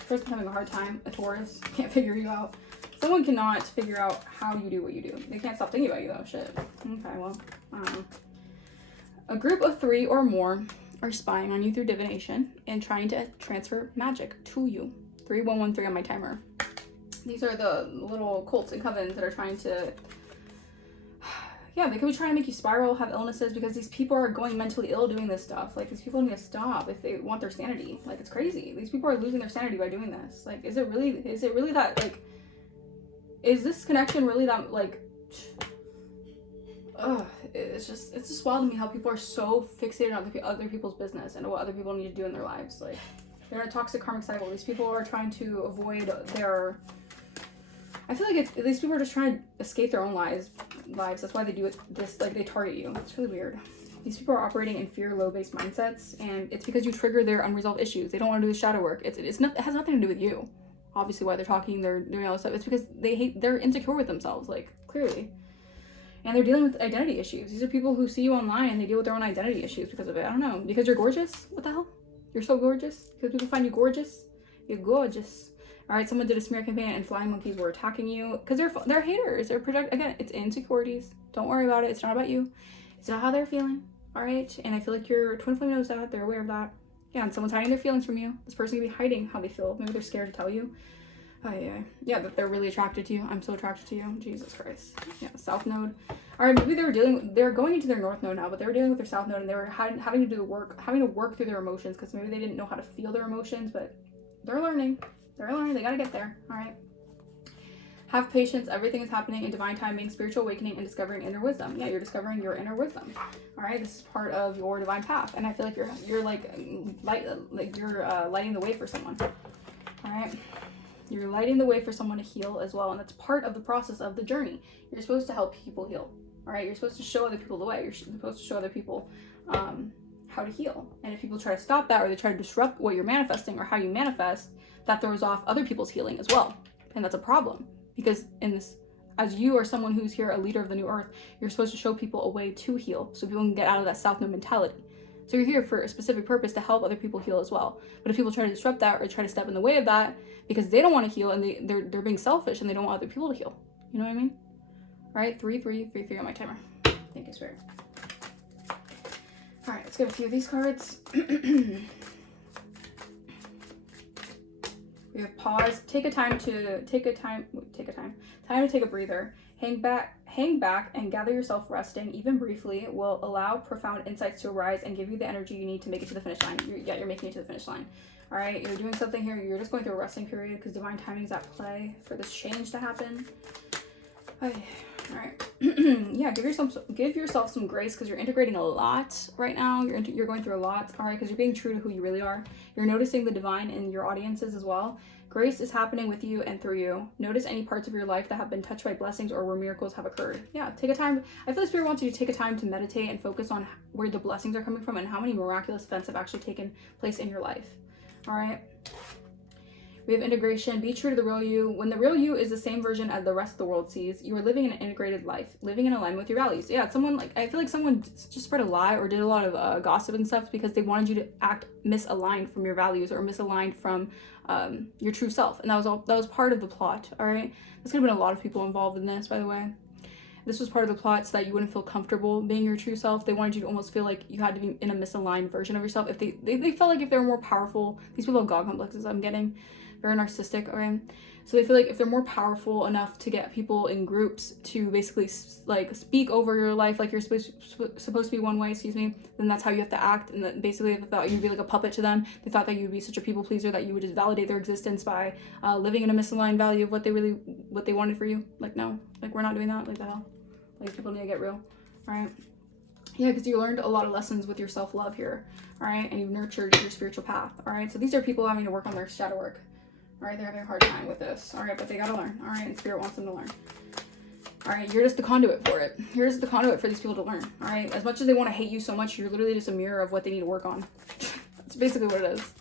Person having a hard time. A Taurus can't figure you out. Someone cannot figure out how you do what you do. They can't stop thinking about you though. Shit. Okay, well, I don't know. A group of 3 or more are spying on you through divination and trying to transfer magic to you. 3113 on my timer. These are the little cults and covens that are trying to, yeah, they could be trying to make you spiral, have illnesses, because these people are going mentally ill doing this stuff. Like, these people need to stop if they want their sanity. Like, it's crazy. These people are losing their sanity by doing this. Like, is it really that, like, is this connection really that, like, it's just wild to me how people are so fixated on other people's business and what other people need to do in their lives. Like, they're in a toxic karmic cycle. These people are trying to avoid their, I feel like these people are just trying to escape their own lives. That's why they do this, like, they target you. It's really weird. These people are operating in fear, low-based mindsets, and it's because you trigger their unresolved issues. They don't want to do the shadow work. It has nothing to do with you. Obviously, why they're talking, they're doing all this stuff. It's because they're insecure with themselves, like, clearly. And they're dealing with identity issues. These are people who see you online and they deal with their own identity issues because of it. I don't know. Because you're gorgeous? What the hell? You're so gorgeous? Because people find you gorgeous? You're gorgeous. All right, someone did a smear campaign and flying monkeys were attacking you. Because they're haters. Again, it's insecurities. Don't worry about it. It's not about you. It's not how they're feeling. All right? And I feel like your twin flame knows that. They're aware of that. Yeah, and someone's hiding their feelings from you. This person could be hiding how they feel. Maybe they're scared to tell you. Oh, yeah, that they're really attracted to you. I'm so attracted to you. Jesus Christ. Yeah, South Node. All right, maybe they're going into their North Node now, but they were dealing with their South Node, and they were having to do the work, having to work through their emotions, because maybe they didn't know how to feel their emotions, but they're learning. They're learning. They got to get there. All right. Have patience. Everything is happening in divine timing, spiritual awakening, and discovering inner wisdom. Yeah, you're discovering your inner wisdom. All right, this is part of your divine path, and I feel like you're lighting the way for someone. All right. You're lighting the way for someone to heal as well, and that's part of the process of the journey. You're supposed to help people heal, all right? You're supposed to show other people the way. You're supposed to show other people how to heal. And if people try to stop that, or they try to disrupt what you're manifesting or how you manifest, that throws off other people's healing as well. And that's a problem, because as you are someone who's here, a leader of the new earth, you're supposed to show people a way to heal so people can get out of that South Node mentality. So you're here for a specific purpose to help other people heal as well. But if people try to disrupt that or try to step in the way of that because they don't want to heal and they're being selfish and they don't want other people to heal. You know what I mean? All right, 3-3-3-3 on my timer. Thank you, Spirit. All right, let's get a few of these cards. We have pause. Time to take a breather. Hang back and gather yourself. Resting, even briefly, will allow profound insights to arise and give you the energy you need to make it to the finish line. You're making it to the finish line. All right, you're doing something here. You're just going through a resting period because divine timing is at play for this change to happen. Okay. All right. Yeah, give yourself some grace because you're integrating a lot right now. You're going through a lot. All right, because you're being true to who you really are. You're noticing the divine in your audiences as well. Grace is happening with you and through you. Notice any parts of your life that have been touched by blessings or where miracles have occurred. Yeah, take a time. I feel like Spirit wants you to take a time to meditate and focus on where the blessings are coming from and how many miraculous events have actually taken place in your life. All right. We have integration. Be true to the real you. When the real you is the same version as the rest of the world sees, you are living an integrated life, living in alignment with your values. Yeah, I feel like someone just spread a lie or did a lot of gossip and stuff because they wanted you to act misaligned from your values or misaligned from your true self. And that was part of the plot. All right. There's going to be a lot of people involved in this, by the way. this was part of the plot so that you wouldn't feel comfortable being your true self. They wanted you to almost feel like you had to be in a misaligned version of yourself. If they felt like if they're more powerful, these people have God complexes, I'm getting very narcissistic, okay? So they feel like if they're more powerful enough to get people in groups to basically like speak over your life like you're supposed to be one way, then that's how you have to act. And then basically they thought you'd be like a puppet to them. They thought that you'd be such a people pleaser that you would just validate their existence by living in a misaligned value of what they wanted for you. Like, no, like we're not doing that. Like the hell, like people need to get real, all right? Yeah, because you learned a lot of lessons with your self-love here, all right? And you've nurtured your spiritual path, all right? So these are people having to work on their shadow work. All right, they're having a hard time with this. All right, but they gotta learn. All right, and Spirit wants them to learn. All right, you're just the conduit for it. You're just the conduit for these people to learn. All right, as much as they want to hate you so much, you're literally just a mirror of what they need to work on. That's basically what it is.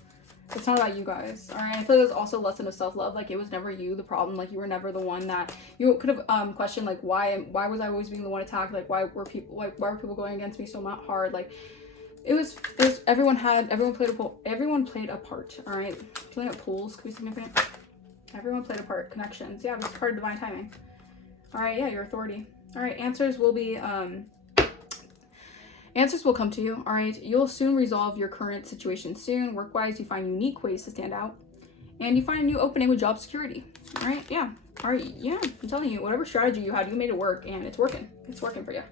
It's not about you guys. All right, I feel like there's also a lesson of self-love. Like it was never you the problem. Like you were never the one that you could have questioned. Like why was I always being the one attacked? Like why were people going against me so hard? Like it was everyone played a part. All right, feeling like pools could be significant. Everyone played a part. Connections, yeah, this is part of divine timing. All right, yeah, your authority. All right, answers will come to you. All right, you'll soon resolve your current situation soon. Work-wise, you find unique ways to stand out, and you find a new opening with job security. All right, yeah. All right, yeah, I'm telling you, whatever strategy you had, you made it work, and it's working. It's working for you.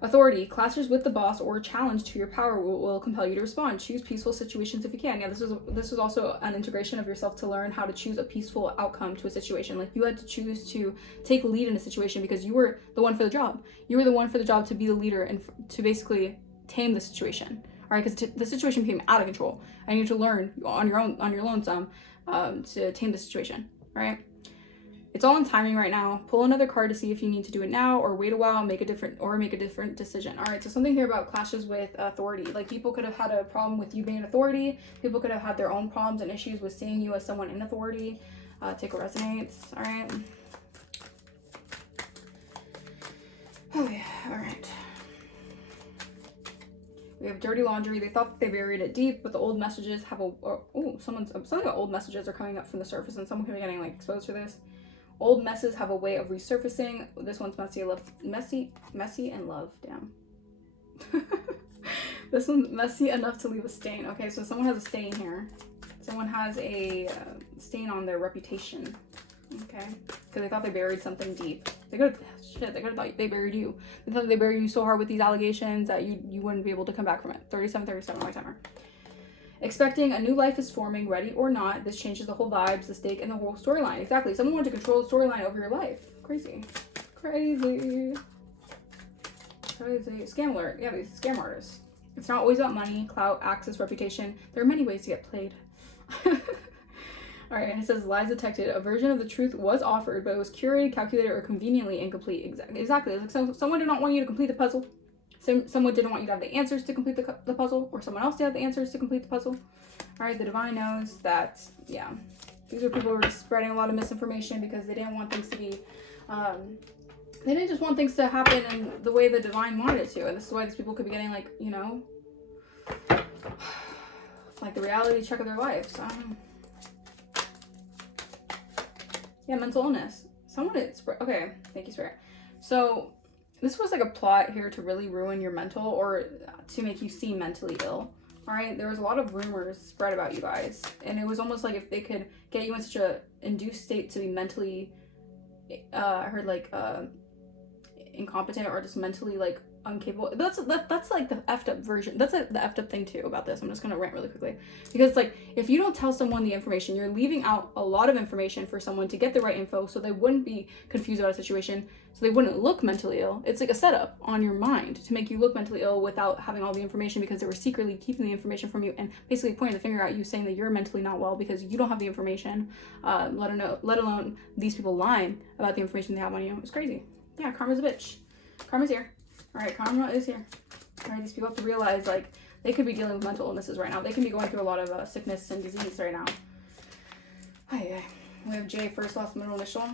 Authority, clashes with the boss or challenge to your power will compel you to respond. Choose peaceful situations if you can. Yeah, this is also an integration of yourself to learn how to choose a peaceful outcome to a situation. Like you had to choose to take lead in a situation because you were the one for the job. You were the one for the job to be the leader and to basically tame the situation. All right, because the situation became out of control. And you need to learn on your lonesome to tame the situation. All right. It's all in timing right now. Pull another card to see if you need to do it now or wait a while and make a different decision. All right, so something here about clashes with authority. Like people could have had a problem with you being an authority. People could have had their own problems and issues with seeing you as someone in authority. Take what resonates. All right. Oh yeah. All right. We have dirty laundry. They thought that they buried it deep, but the old messages have something about old messages are coming up from the surface, and someone could be getting like exposed for this. Old messes have a way of resurfacing. This one's messy and love. Damn. This one's messy enough to leave a stain. Okay, so someone has a stain here. Someone has a stain on their reputation. Okay, because they thought they buried something deep. They could have thought they buried you. They thought they buried you so hard with these allegations that you wouldn't be able to come back from it. 37 my timer. Expecting a new life is forming, ready or not. This changes the whole vibes, the stake, and the whole storyline. Exactly. Someone wanted to control the storyline over your life. Crazy. Scam alert. Yeah, these scam artists. It's not always about money, clout, access, reputation. There are many ways to get played. All right, and it says lies detected. A version of the truth was offered, but it was curated, calculated, or conveniently incomplete. Exactly. It's like someone did not want you to complete the puzzle. Someone didn't want you to have the answers to complete the puzzle, or someone else to have the answers to complete the puzzle. All right, the divine knows that, yeah, these are people who are just spreading a lot of misinformation because they didn't want things to be, they didn't just want things to happen in the way the divine wanted it to. And this is why these people could be getting, like, you know, like the reality check of their lives. Yeah, mental illness. Someone is, okay, thank you, Spirit. So, this was like a plot here to really ruin your mental or to make you seem mentally ill. All right, there was a lot of rumors spread about you guys, and it was almost like if they could get you in such a induced state to be mentally, I heard like incompetent or just mentally like incapable. That's like the effed up version. That's like the effed up thing too about this. I'm just gonna rant really quickly because it's like if you don't tell someone the information, you're leaving out a lot of information for someone to get the right info, so they wouldn't be confused about a situation, so they wouldn't look mentally ill. It's like a setup on your mind to make you look mentally ill without having all the information because they were secretly keeping the information from you and basically pointing the finger at you, saying that you're mentally not well because you don't have the information. Let alone these people lying about the information they have on you. It's crazy. Yeah, karma's a bitch. Karma's here. All right, karma is here. All right, these people have to realize, like, they could be dealing with mental illnesses right now. They can be going through a lot of sickness and disease right now. Hi. We have J, first, last, middle initial.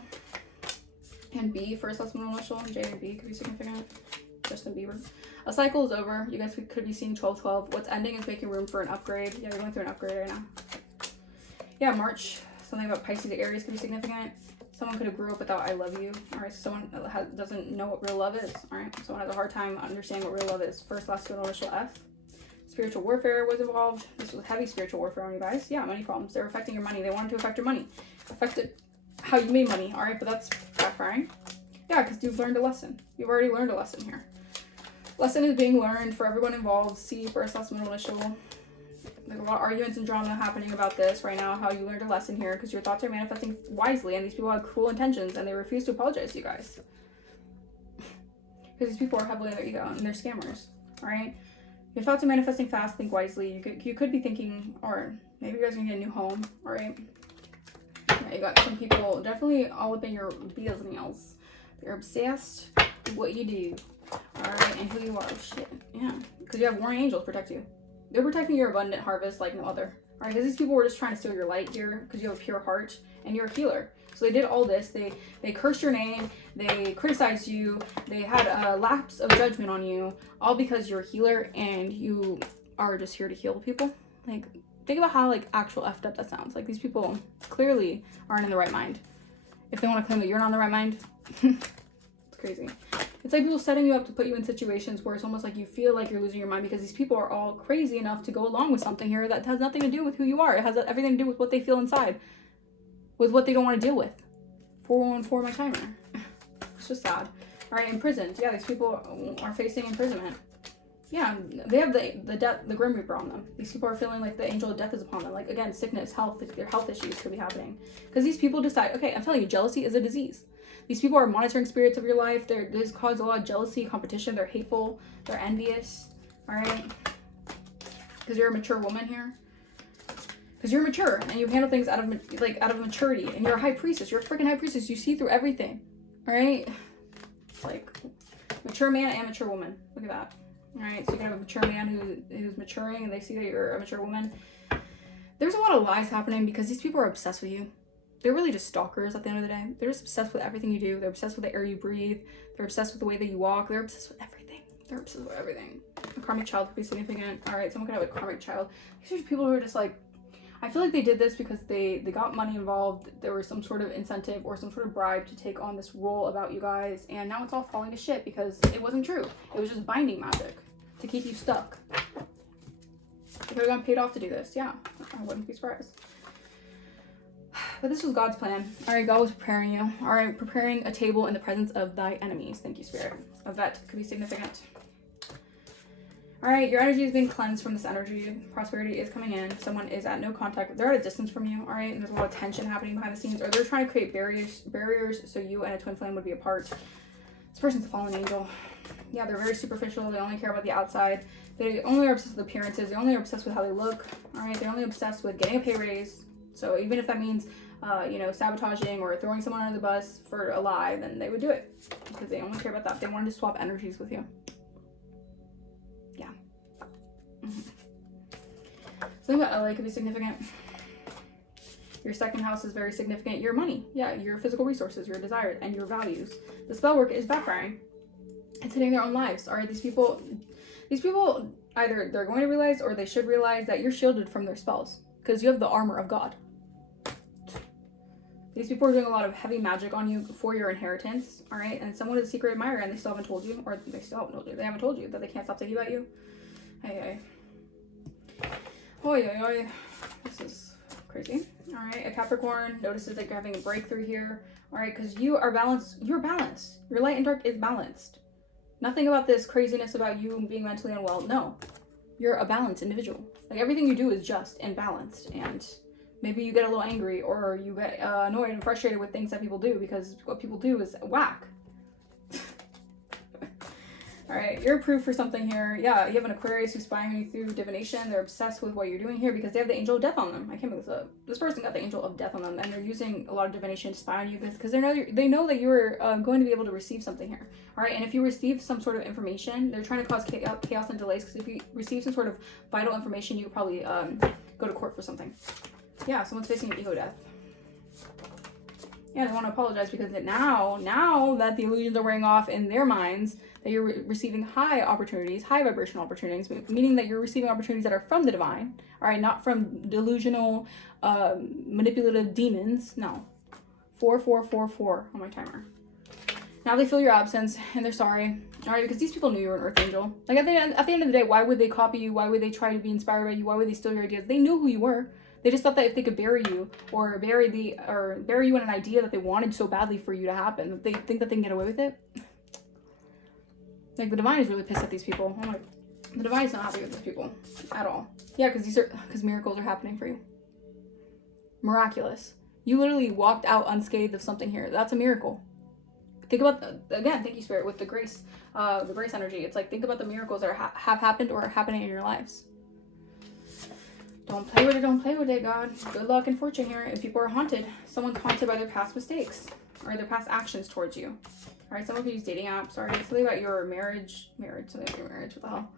And B, first, last, middle initial. J and B could be significant. Justin Bieber. A cycle is over. You guys could be seeing 12-12. What's ending is making room for an upgrade. Yeah, we're going through an upgrade right now. Yeah, March. Something about Pisces or Aries could be significant. Someone could have grew up without I love you. All right, so someone doesn't know what real love is. All right, someone has a hard time understanding what real love is. First, last, middle initial F. Spiritual warfare was involved. This was heavy spiritual warfare on you guys. Yeah, money problems. They're affecting your money. They wanted to affect your money. Affected how you made money. All right, but that's backfiring. Yeah, because you've learned a lesson. You've already learned a lesson here. Lesson is being learned for everyone involved. C, first, last, middle initial. There's a lot of arguments and drama happening about this right now, how you learned a lesson here, because your thoughts are manifesting wisely, and these people have cruel intentions, and they refuse to apologize to you guys. Because these people are heavily in their ego, and they're scammers, all right? Your thoughts are manifesting fast, think wisely. You could be thinking, or maybe you guys are going to get a new home, all right? Yeah, you got some people definitely all up in your business. They're obsessed with what you do, all right, and who you are. Shit, yeah, because you have warring angels protect you. They're protecting your abundant harvest like no other. All right, because these people were just trying to steal your light here because you have a pure heart and you're a healer. So they did all this. They cursed your name. They criticized you. They had a lapse of judgment on you, all because you're a healer and you are just here to heal people. Like, think about how like actual effed up that sounds. Like, these people clearly aren't in the right mind. If they want to claim that you're not in the right mind, it's crazy. It's like people setting you up to put you in situations where it's almost like you feel like you're losing your mind because these people are all crazy enough to go along with something here that has nothing to do with who you are. It has everything to do with what they feel inside, with what they don't want to deal with. 414 my timer. It's just sad. All right, imprisoned. Yeah, these people are facing imprisonment. Yeah, they have the Grim Reaper on them. These people are feeling like the angel of death is upon them. Like, again, sickness, health, their health issues could be happening. Because these people decide, okay, I'm telling you, jealousy is a disease. These people are monitoring spirits of your life. This causes a lot of jealousy, competition. They're hateful. They're envious. All right? Because you're a mature woman here. Because you're mature and you handle things out of maturity. And you're a high priestess. You're a freaking high priestess. You see through everything. All right? It's like mature man and mature woman. Look at that. All right? So you got a mature man who's maturing and they see that you're a mature woman. There's a lot of lies happening because these people are obsessed with you. They're really just stalkers at the end of the day. They're just obsessed with everything you do. They're obsessed with the air you breathe. They're obsessed with the way that you walk. They're obsessed with everything. They're obsessed with everything. A karmic child could be significant. All right, someone could have a karmic child. These are people who are just like, I feel like they did this because they got money involved. There was some sort of incentive or some sort of bribe to take on this role about you guys. And now it's all falling to shit because it wasn't true. It was just binding magic to keep you stuck. They could have gotten paid off to do this. Yeah, I wouldn't be surprised. But this was God's plan. All right, God was preparing you. All right, preparing a table in the presence of thy enemies. Thank you, Spirit. A vet could be significant. All right, your energy is being cleansed from this energy. Prosperity is coming in. Someone is at no contact. They're at a distance from you, all right? And there's a lot of tension happening behind the scenes. Or they're trying to create barriers so you and a twin flame would be apart. This person's a fallen angel. Yeah, they're very superficial. They only care about the outside. They only are obsessed with appearances. They only are obsessed with how they look, all right? They're only obsessed with getting a pay raise. So even if that means, sabotaging or throwing someone under the bus for a lie, then they would do it because they only care about that. They wanted to swap energies with you. Yeah. Something about LA could be significant. Your second house is very significant. Your money, yeah, your physical resources, your desires, and your values. The spell work is backfiring. It's hitting their own lives. All right, these people either they're going to realize or they should realize that you're shielded from their spells because you have the armor of God. These people are doing a lot of heavy magic on you for your inheritance, all right? And someone is a secret admirer and they still haven't told you, or they still haven't told you. They haven't told you that they can't stop thinking about you. Hey. Oy. This is crazy. All right, a Capricorn notices that you're having a breakthrough here. All right, because you are balanced. You're balanced. Your light and dark is balanced. Nothing about this craziness about you being mentally unwell. No, you're a balanced individual. Like, everything you do is just and balanced, and maybe you get a little angry or you get annoyed and frustrated with things that people do because what people do is whack. All right, you're approved for something here. Yeah, you have an Aquarius who's spying on you through divination. They're obsessed with what you're doing here because they have the angel of death on them. I can't make this up. This person got the angel of death on them, and they're using a lot of divination to spy on you because they know that you're going to be able to receive something here. All right, and if you receive some sort of information, they're trying to cause chaos and delays because if you receive some sort of vital information, you could probably go to court for something. Yeah, someone's facing an ego death. Yeah, they want to apologize because now that the illusions are wearing off in their minds, that you're receiving high opportunities, high vibrational opportunities, meaning that you're receiving opportunities that are from the divine, all right, not from delusional, manipulative demons. No. 4 on my timer. Now they feel your absence and they're sorry. All right, because these people knew you were an earth angel. Like at the end of the day, why would they copy you? Why would they try to be inspired by you? Why would they steal your ideas? They knew who you were. They just thought that if they could bury you or bury you in an idea that they wanted so badly for you to happen, that they think that they can get away with it. Like the divine is really pissed at these people. I'm like, the divine is not happy with these people at all. Yeah, because miracles are happening for you. Miraculous. You literally walked out unscathed of something here. That's a miracle. Think about again, thank you, Spirit, with the grace energy. It's like, think about the miracles that have happened or are happening in your lives. Don't play with it, God. Good luck and fortune here. If people are haunted, someone's haunted by their past mistakes or their past actions towards you. All right, someone could use dating apps. All right, something about your marriage, something about your marriage. What the hell?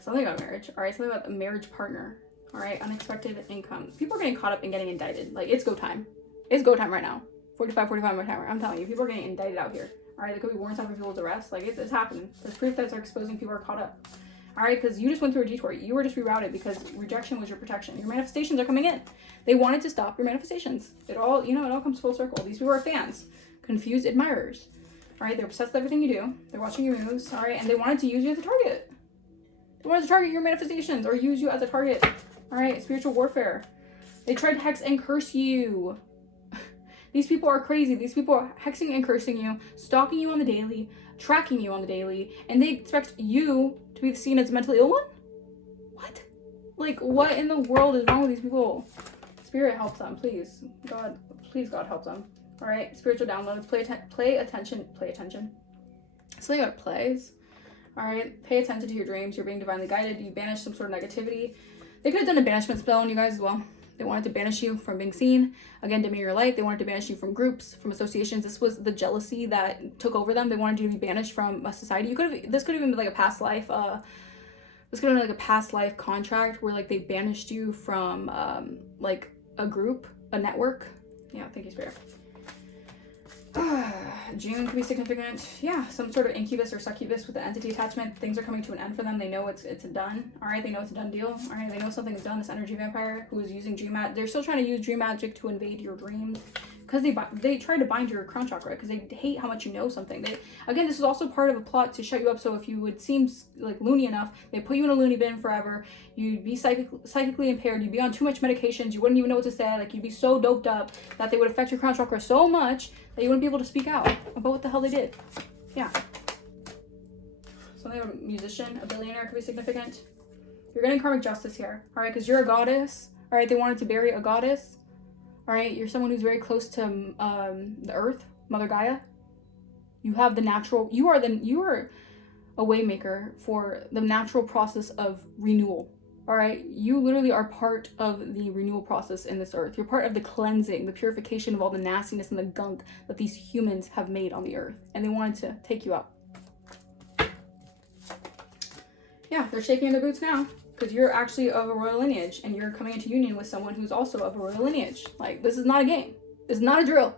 Something about marriage. All right, something about a marriage partner. All right, unexpected income. People are getting caught up in getting indicted. Like, it's go time. It's go time right now. 45 on my timer. I'm telling you, people are getting indicted out here. All right, there could be warrants out for people's arrest. Like, it's happening. There's proof that they're exposing people are caught up. All right, because you just went through a detour. You were just rerouted because rejection was your protection. Your manifestations are coming in. They wanted to stop your manifestations. It all comes full circle. These people are fans, confused admirers. All right, they're obsessed with everything you do. They're watching your moves. All right, and they wanted to use you as a target. They wanted to target your manifestations or use you as a target. All right, spiritual warfare. They tried to hex and curse you. These people are crazy. These people are hexing and cursing you, stalking you on the daily, tracking you on the daily, and they expect you to be seen as a mentally ill one? What? Like, what in the world is wrong with these people? Spirit, help them, please. God, please, God, help them. All right, spiritual downloads. Play attention. Something about plays. All right, pay attention to your dreams. You're being divinely guided. You banish some sort of negativity. They could have done a banishment spell on you guys as well. They wanted to banish you from being seen. Again, dimming your light. They wanted to banish you from groups, from associations. This was the jealousy that took over them. They wanted you to be banished from a society. This could have even been like a past life. This could have been like a past life contract where like they banished you from like a group, a network. Yeah, thank you, Spirit. June could be significant. Yeah, some sort of incubus or succubus with an entity attachment. Things are coming to an end for them. They know it's done. All right, they know it's a done deal. All right, they know something's done. This energy vampire who is using dream magic. They're still trying to use dream magic to invade your dreams because they try to bind your crown chakra because they hate how much you know something. Again, this is also part of a plot to shut you up. So if you would seem like loony enough, they put you in a loony bin forever. You'd be psychically impaired. You'd be on too much medications. You wouldn't even know what to say. Like, you'd be so doped up that they would affect your crown chakra so much that you wouldn't be able to speak out about what the hell they did. Yeah. Something about a musician, a billionaire could be significant. You're getting karmic justice here, all right? Because you're a goddess, all right? They wanted to bury a goddess, all right? You're someone who's very close to the earth, Mother Gaia. You have the natural, you are a waymaker for the natural process of renewal. All right, you literally are part of the renewal process in this earth. You're part of the cleansing, the purification of all the nastiness and the gunk that these humans have made on the earth. And they wanted to take you out. Yeah, they're shaking their boots now because you're actually of a royal lineage and you're coming into union with someone who's also of a royal lineage. Like, this is not a game. This is not a drill.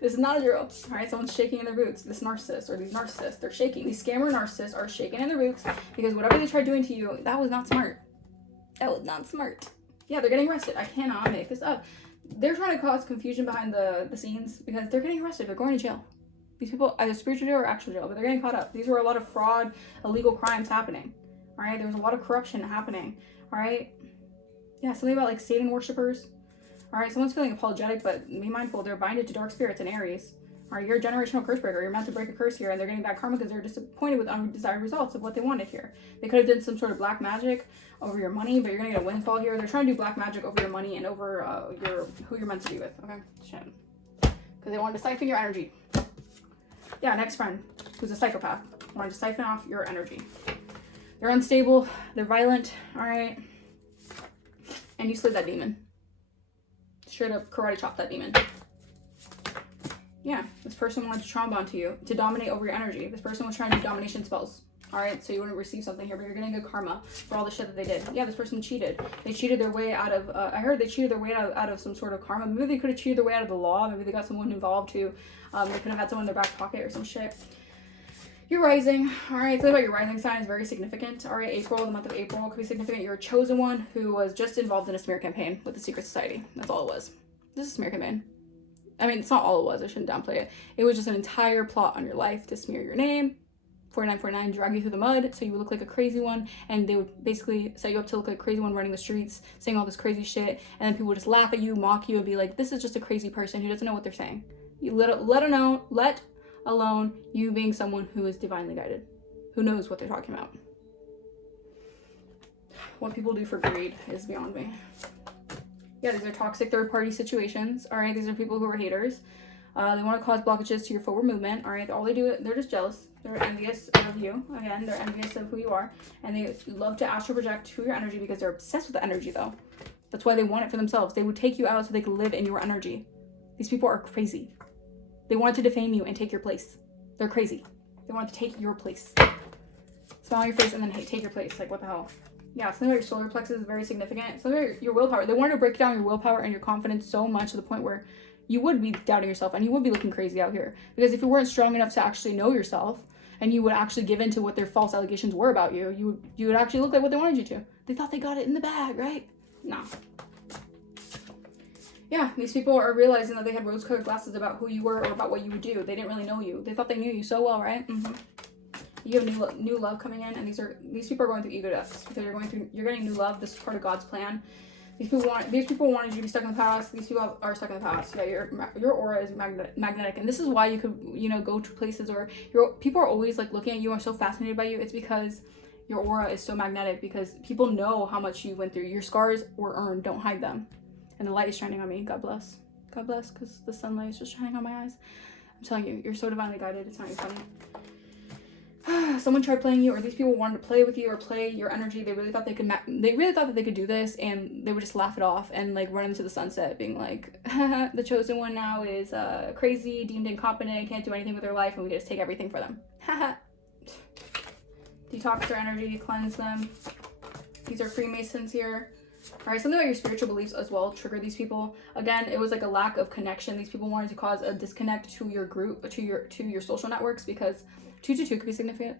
This is not a drill. All right, someone's shaking in their boots. This narcissist or these narcissists, they're shaking. These scammer narcissists are shaking in their boots because whatever they tried doing to you, that was not smart. That was not smart. Yeah, they're getting arrested. I cannot make this up. They're trying to cause confusion behind the scenes because they're getting arrested. They're going to jail. These people, either spiritual jail or actual jail, but they're getting caught up. These were a lot of fraud, illegal crimes happening. All right, there was a lot of corruption happening. All right. Yeah, something about like Satan worshippers. All right, someone's feeling apologetic, but be mindful, they're binded to dark spirits and Aries. All right, you're a generational curse breaker. You're meant to break a curse here, and they're getting bad karma because they're disappointed with undesired results of what they wanted here. They could have done some sort of black magic over your money, but you're gonna get a windfall here. They're trying to do black magic over your money and over who you're meant to be with. Okay, shit. Because they wanted to siphon your energy. Yeah, next friend who's a psychopath wanted to siphon off your energy. They're unstable. They're violent. All right, and you slayed that demon. Straight up karate chop that demon. Yeah, this person wanted to trauma bond to you, to dominate over your energy. This person was trying to do domination spells. All right, so you wouldn't receive something here, but you're getting good karma for all the shit that they did. Yeah, this person cheated. They cheated their way out of, I heard they cheated their way out of some sort of karma. Maybe they could have cheated their way out of the law. Maybe they got someone involved who, they could have had someone in their back pocket or some shit. Your rising, all right, something about your rising sign is very significant. All right, April, the month of April could be significant. You're a chosen one who was just involved in a smear campaign with the secret society. That's all it was. This is smear campaign. I mean, it's not all it was. I shouldn't downplay it. It was just an entire plot on your life to smear your name, 4949, drag you through the mud so you would look like a crazy one, and they would basically set you up to look like a crazy one running the streets, saying all this crazy shit, and then people would just laugh at you, mock you, and be like, this is just a crazy person who doesn't know what they're saying. You let alone you being someone who is divinely guided, who knows what they're talking about. What people do for greed is beyond me. Yeah, these are toxic third-party situations, all right? These are people who are haters. They want to cause blockages to your forward movement, all right? All they do, they're just jealous. They're envious of you. Again, they're envious of who you are. And they love to astral project to your energy because they're obsessed with the energy, though. That's why they want it for themselves. They would take you out so they could live in your energy. These people are crazy. They want to defame you and take your place. They're crazy. They want to take your place. Smile on your face and then, hey, take your place. Like, what the hell? Yeah, something about your solar plexus is very significant. Something about your willpower. They want to break down your willpower and your confidence so much to the point where you would be doubting yourself and you would be looking crazy out here. Because if you weren't strong enough to actually know yourself and you would actually give in to what their false allegations were about you, you would actually look like what they wanted you to. They thought they got it in the bag, right? Nah. Yeah, these people are realizing that they had rose-colored glasses about who you were or about what you would do. They didn't really know you. They thought they knew you so well, right? Mm-hmm. You have new love coming in, and these people are going through ego deaths because you're getting new love. This is part of God's plan. These people wanted you to be stuck in the past. These people are stuck in the past. Yeah, your aura is magnetic, and this is why you could, you know, go to places where people are always like looking at you and are so fascinated by you. It's because your aura is so magnetic, because people know how much you went through. Your scars were earned. Don't hide them. And the light is shining on me. God bless. God bless, because the sunlight is just shining on my eyes. I'm telling you, you're so divinely guided. It's not even funny. Someone tried playing you, or these people wanted to play with you or play your energy. They really thought they could. They really thought that they could do this, and they would just laugh it off and like run into the sunset, being like, "The chosen one now is crazy, deemed incompetent, can't do anything with their life, and we can just take everything for them." Detox their energy, cleanse them. These are Freemasons here. All right, something about your spiritual beliefs as well trigger these people. Again, it was like a lack of connection. These people wanted to cause a disconnect to your group, to your social networks, because 222 could be significant.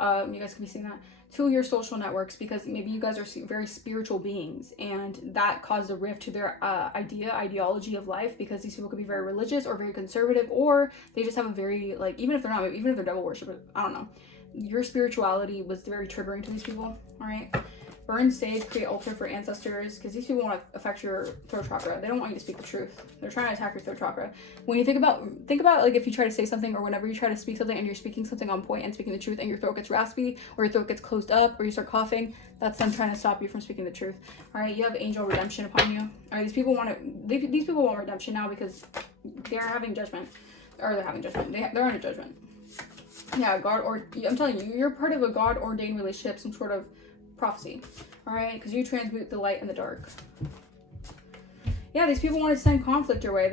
You guys could be seeing that. To your social networks, because maybe you guys are very spiritual beings, and that caused a rift to their ideology of life, because these people could be very religious or very conservative, or they just have a very, like, even if they're not, even if they're devil worship, I don't know. Your spirituality was very triggering to these people, all right? Burn sage, create altar for ancestors, because these people want to affect your throat chakra. They don't want you to speak the truth. They're trying to attack your throat chakra. When you think about like if you try to say something, or whenever you try to speak something and you're speaking something on point and speaking the truth, and your throat gets raspy, or your throat gets closed up, or you start coughing, that's them trying to stop you from speaking the truth. All right, you have angel redemption upon you. All right, these people want redemption now because they're having judgment, or they're having judgment. They're under judgment. Yeah, I'm telling you, you're part of a God ordained relationship, some sort of prophecy. All right, because you transmute the light and the dark. Yeah, these people want to send conflict your way.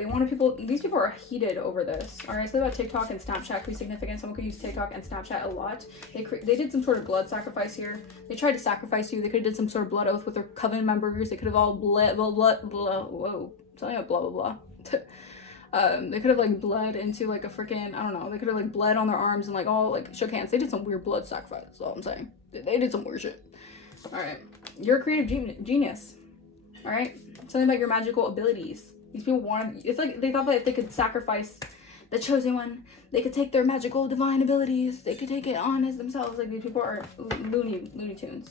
These people are heated over this. All right, so about TikTok and Snapchat could be significant. Someone could use TikTok and Snapchat a lot. They did some sort of blood sacrifice here. They tried to sacrifice you. They could have did some sort of blood oath with their coven members. They could have all whoa, something about blah, blah, blah. They could have like bled into like a freaking, I don't know. They could have like bled on their arms and like all like shook hands. They did some weird blood sacrifice. That's all I'm saying. They did some weird shit. All right, you're a creative genius. All right, something about your magical abilities. These people it's like they thought that if they could sacrifice the chosen one, they could take their magical divine abilities. They could take it on as themselves. Like, these people are Looney Tunes.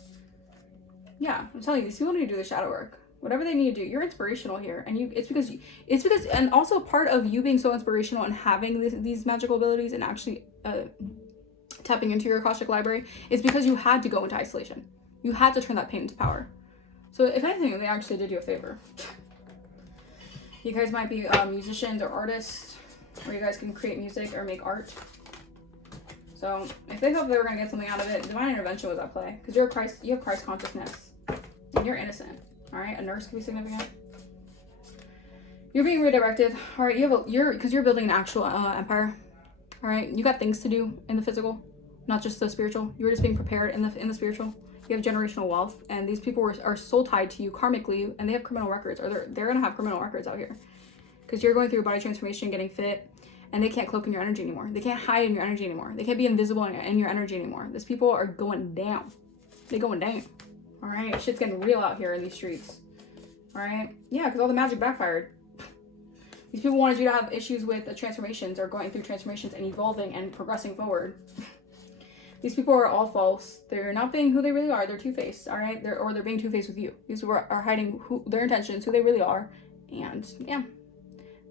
Yeah, I'm telling you, these people need to do the shadow work. Whatever they need to do, you're inspirational here, and it's because, and also part of you being so inspirational and having these magical abilities and actually tapping into your Akashic library is because you had to go into isolation. You had to turn that pain into power. So if anything, they actually did you a favor. You guys might be musicians or artists, or you guys can create music or make art. So if they thought they were going to get something out of it, divine intervention was at play, because you have Christ consciousness, and you're innocent. All right, a nurse could be significant. You're being redirected. All right, because you're building an actual empire. All right, you got things to do in the physical, not just the spiritual. You're just being prepared in the spiritual. You have generational wealth, and these people are soul tied to you karmically, and they have criminal records, or they're gonna have criminal records out here, because you're going through a body transformation, getting fit, and they can't cloak in your energy anymore. They can't hide in your energy anymore. They can't be invisible in your energy anymore. These people are going down. They're going down. All right, shit's getting real out here in these streets. All right, yeah, because all the magic backfired. These people wanted you to have issues with the transformations or going through transformations and evolving and progressing forward. These people are all false. They're not being who they really are. They're two-faced, all right? They're being two-faced with you. These people are hiding their intentions, who they really are. And yeah,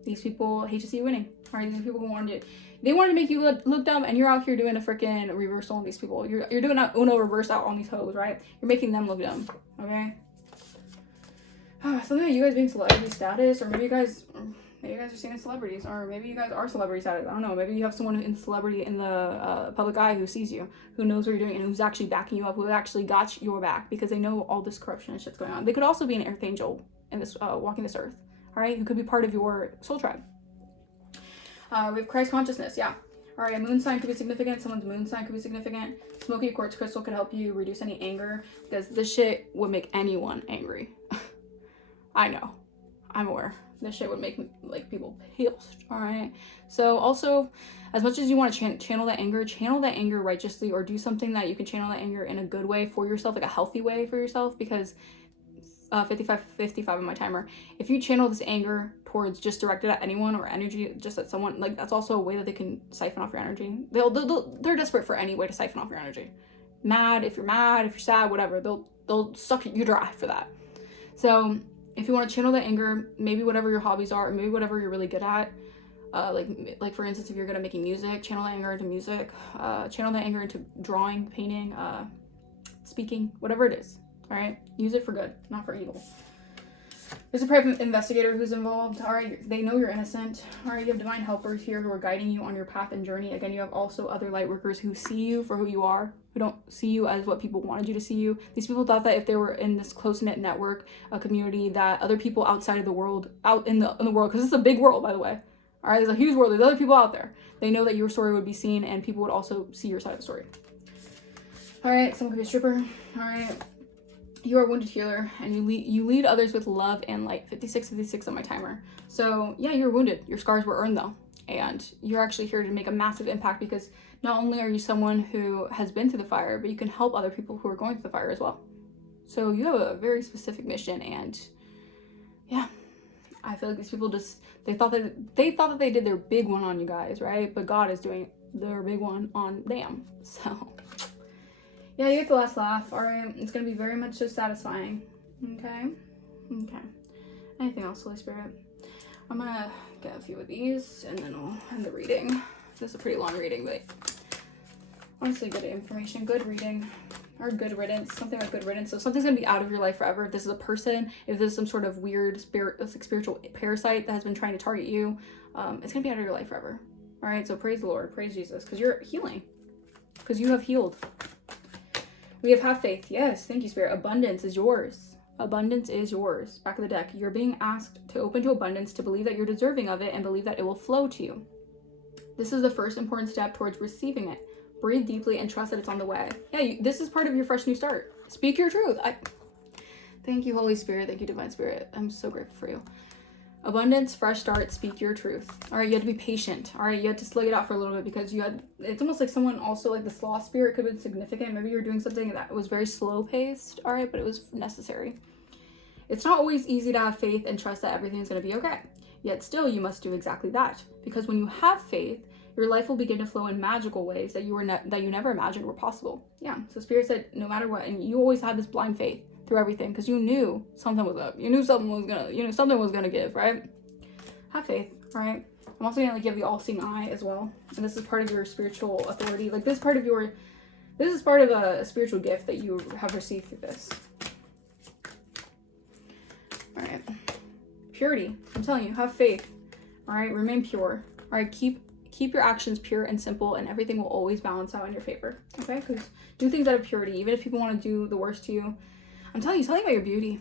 these people hate to see you winning. All right, these people wanted to make you look dumb, and you're out here doing a freaking reversal on these people. You're doing an Uno reverse out on these hoes, right? You're making them look dumb, okay? Something about you guys being celebrity status, or maybe you guys are seeing celebrities, or maybe you guys are celebrity status. I don't know. Maybe you have someone in celebrity in the public eye who sees you, who knows what you're doing, and who's actually backing you up, who actually got your back because they know all this corruption and shit's going on. They could also be an earth angel in this walking this earth, all right? Who could be part of your soul tribe. We have Christ consciousness, yeah. All right, a moon sign could be significant. Someone's moon sign could be significant. Smoky quartz crystal could help you reduce any anger, because this shit would make anyone angry. I know. I'm aware. This shit would make like people pissed, all right? So also, as much as you want to channel that anger righteously, or do something that you can channel that anger in a good way for yourself, like a healthy way for yourself, because 55 on my timer. If you channel this anger towards just directed at anyone or energy just at someone, like that's also a way that they can siphon off your energy. They're desperate for any way to siphon off your energy. If you're sad, whatever, they'll suck you dry for that. So if you want to channel that anger, maybe whatever your hobbies are, or maybe whatever you're really good at, like for instance, if you're good at making music, channel that anger into music, channel that anger into drawing, painting, speaking, whatever it is. All right, use it for good, not for evil. There's a private investigator who's involved. All right, they know you're innocent. All right, you have divine helpers here who are guiding you on your path and journey. Again, you have also other light workers who see you for who you are, who don't see you as what people wanted you to see you. These people thought that if they were in this close-knit network, a community, that other people outside of the world, out in the world, because it's a big world, by the way. All right, there's a huge world. There's other people out there. They know that your story would be seen, and people would also see your side of the story. All right, someone could be a stripper. All right. You are a wounded healer, and you lead others with love and light. 56 on my timer. So yeah, you're wounded. Your scars were earned though, and you're actually here to make a massive impact, because not only are you someone who has been through the fire, but you can help other people who are going through the fire as well. So you have a very specific mission, and yeah, I feel like these people they thought that they did their big one on you guys, right? But God is doing their big one on them. So. Yeah, you get the last laugh. All right, it's going to be very much so satisfying. Okay. Anything else, Holy Spirit? I'm going to get a few of these, and then I'll end the reading. This is a pretty long reading, but honestly, good information, good reading, or good riddance, something like good riddance. So something's going to be out of your life forever. If this is a person, if this is some sort of weird spiritual parasite that has been trying to target you, it's going to be out of your life forever. All right, so praise the Lord, praise Jesus, because you're healing, because you have healed. We have faith. Yes, thank you, Spirit. Abundance is yours. Abundance is yours. Back of the deck. You're being asked to open to abundance, to believe that you're deserving of it, and believe that it will flow to you. This is the first important step towards receiving it. Breathe deeply and trust that it's on the way. Yeah, this is part of your fresh new start. Speak your truth. Thank you, Holy Spirit. Thank you, Divine Spirit. I'm so grateful for you. Abundance, fresh start, speak your truth. All right, you had to be patient. All right, you had to slug it out for a little bit, because it's almost like someone also, like the sloth spirit could have been significant. Maybe you were doing something that was very slow paced, all right, but it was necessary. It's not always easy to have faith and trust that everything's going to be okay. Yet still, you must do exactly that, because when you have faith, your life will begin to flow in magical ways that you never imagined were possible. Yeah, so Spirit said, no matter what, and you always had this blind faith through everything, because you knew something was up. You knew something was gonna give, right? Have faith, all right? I'm also gonna give the all-seeing eye as well, and this is part of your spiritual authority. Like this is part of a spiritual gift that you have received through this. All right, purity. I'm telling you, have faith. All right, remain pure. All right, keep your actions pure and simple, and everything will always balance out in your favor. Okay, because do things out of purity, even if people want to do the worst to you. I'm telling you, something about your beauty.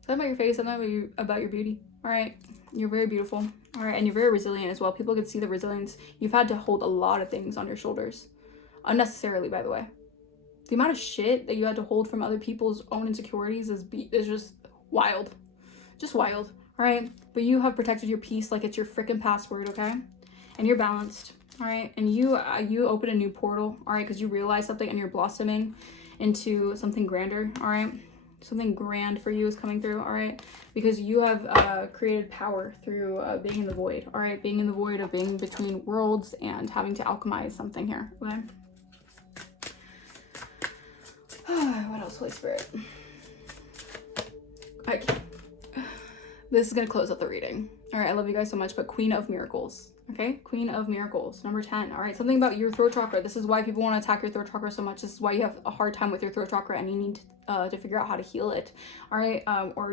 Something about your face, something about your beauty. All right, you're very beautiful. All right, and you're very resilient as well. People can see the resilience. You've had to hold a lot of things on your shoulders. Unnecessarily, by the way. The amount of shit that you had to hold from other people's own insecurities is just wild. Just wild, all right? But you have protected your peace like it's your freaking password, okay? And you're balanced, all right? And you open a new portal, all right? Because you realize something and you're blossoming into something grander, all right? Something grand for you is coming through, all right? Because you have created power through being in the void, all right? Being in the void of being between worlds and having to alchemize something here, okay? What else, Holy Spirit? Okay. This is going to close up the reading. All right, I love you guys so much, but Queen of Miracles. Okay, Queen of Miracles, number 10. All right, something about your throat chakra. This is why people want to attack your throat chakra so much. This is why you have a hard time with your throat chakra and you need to figure out how to heal it. All right, or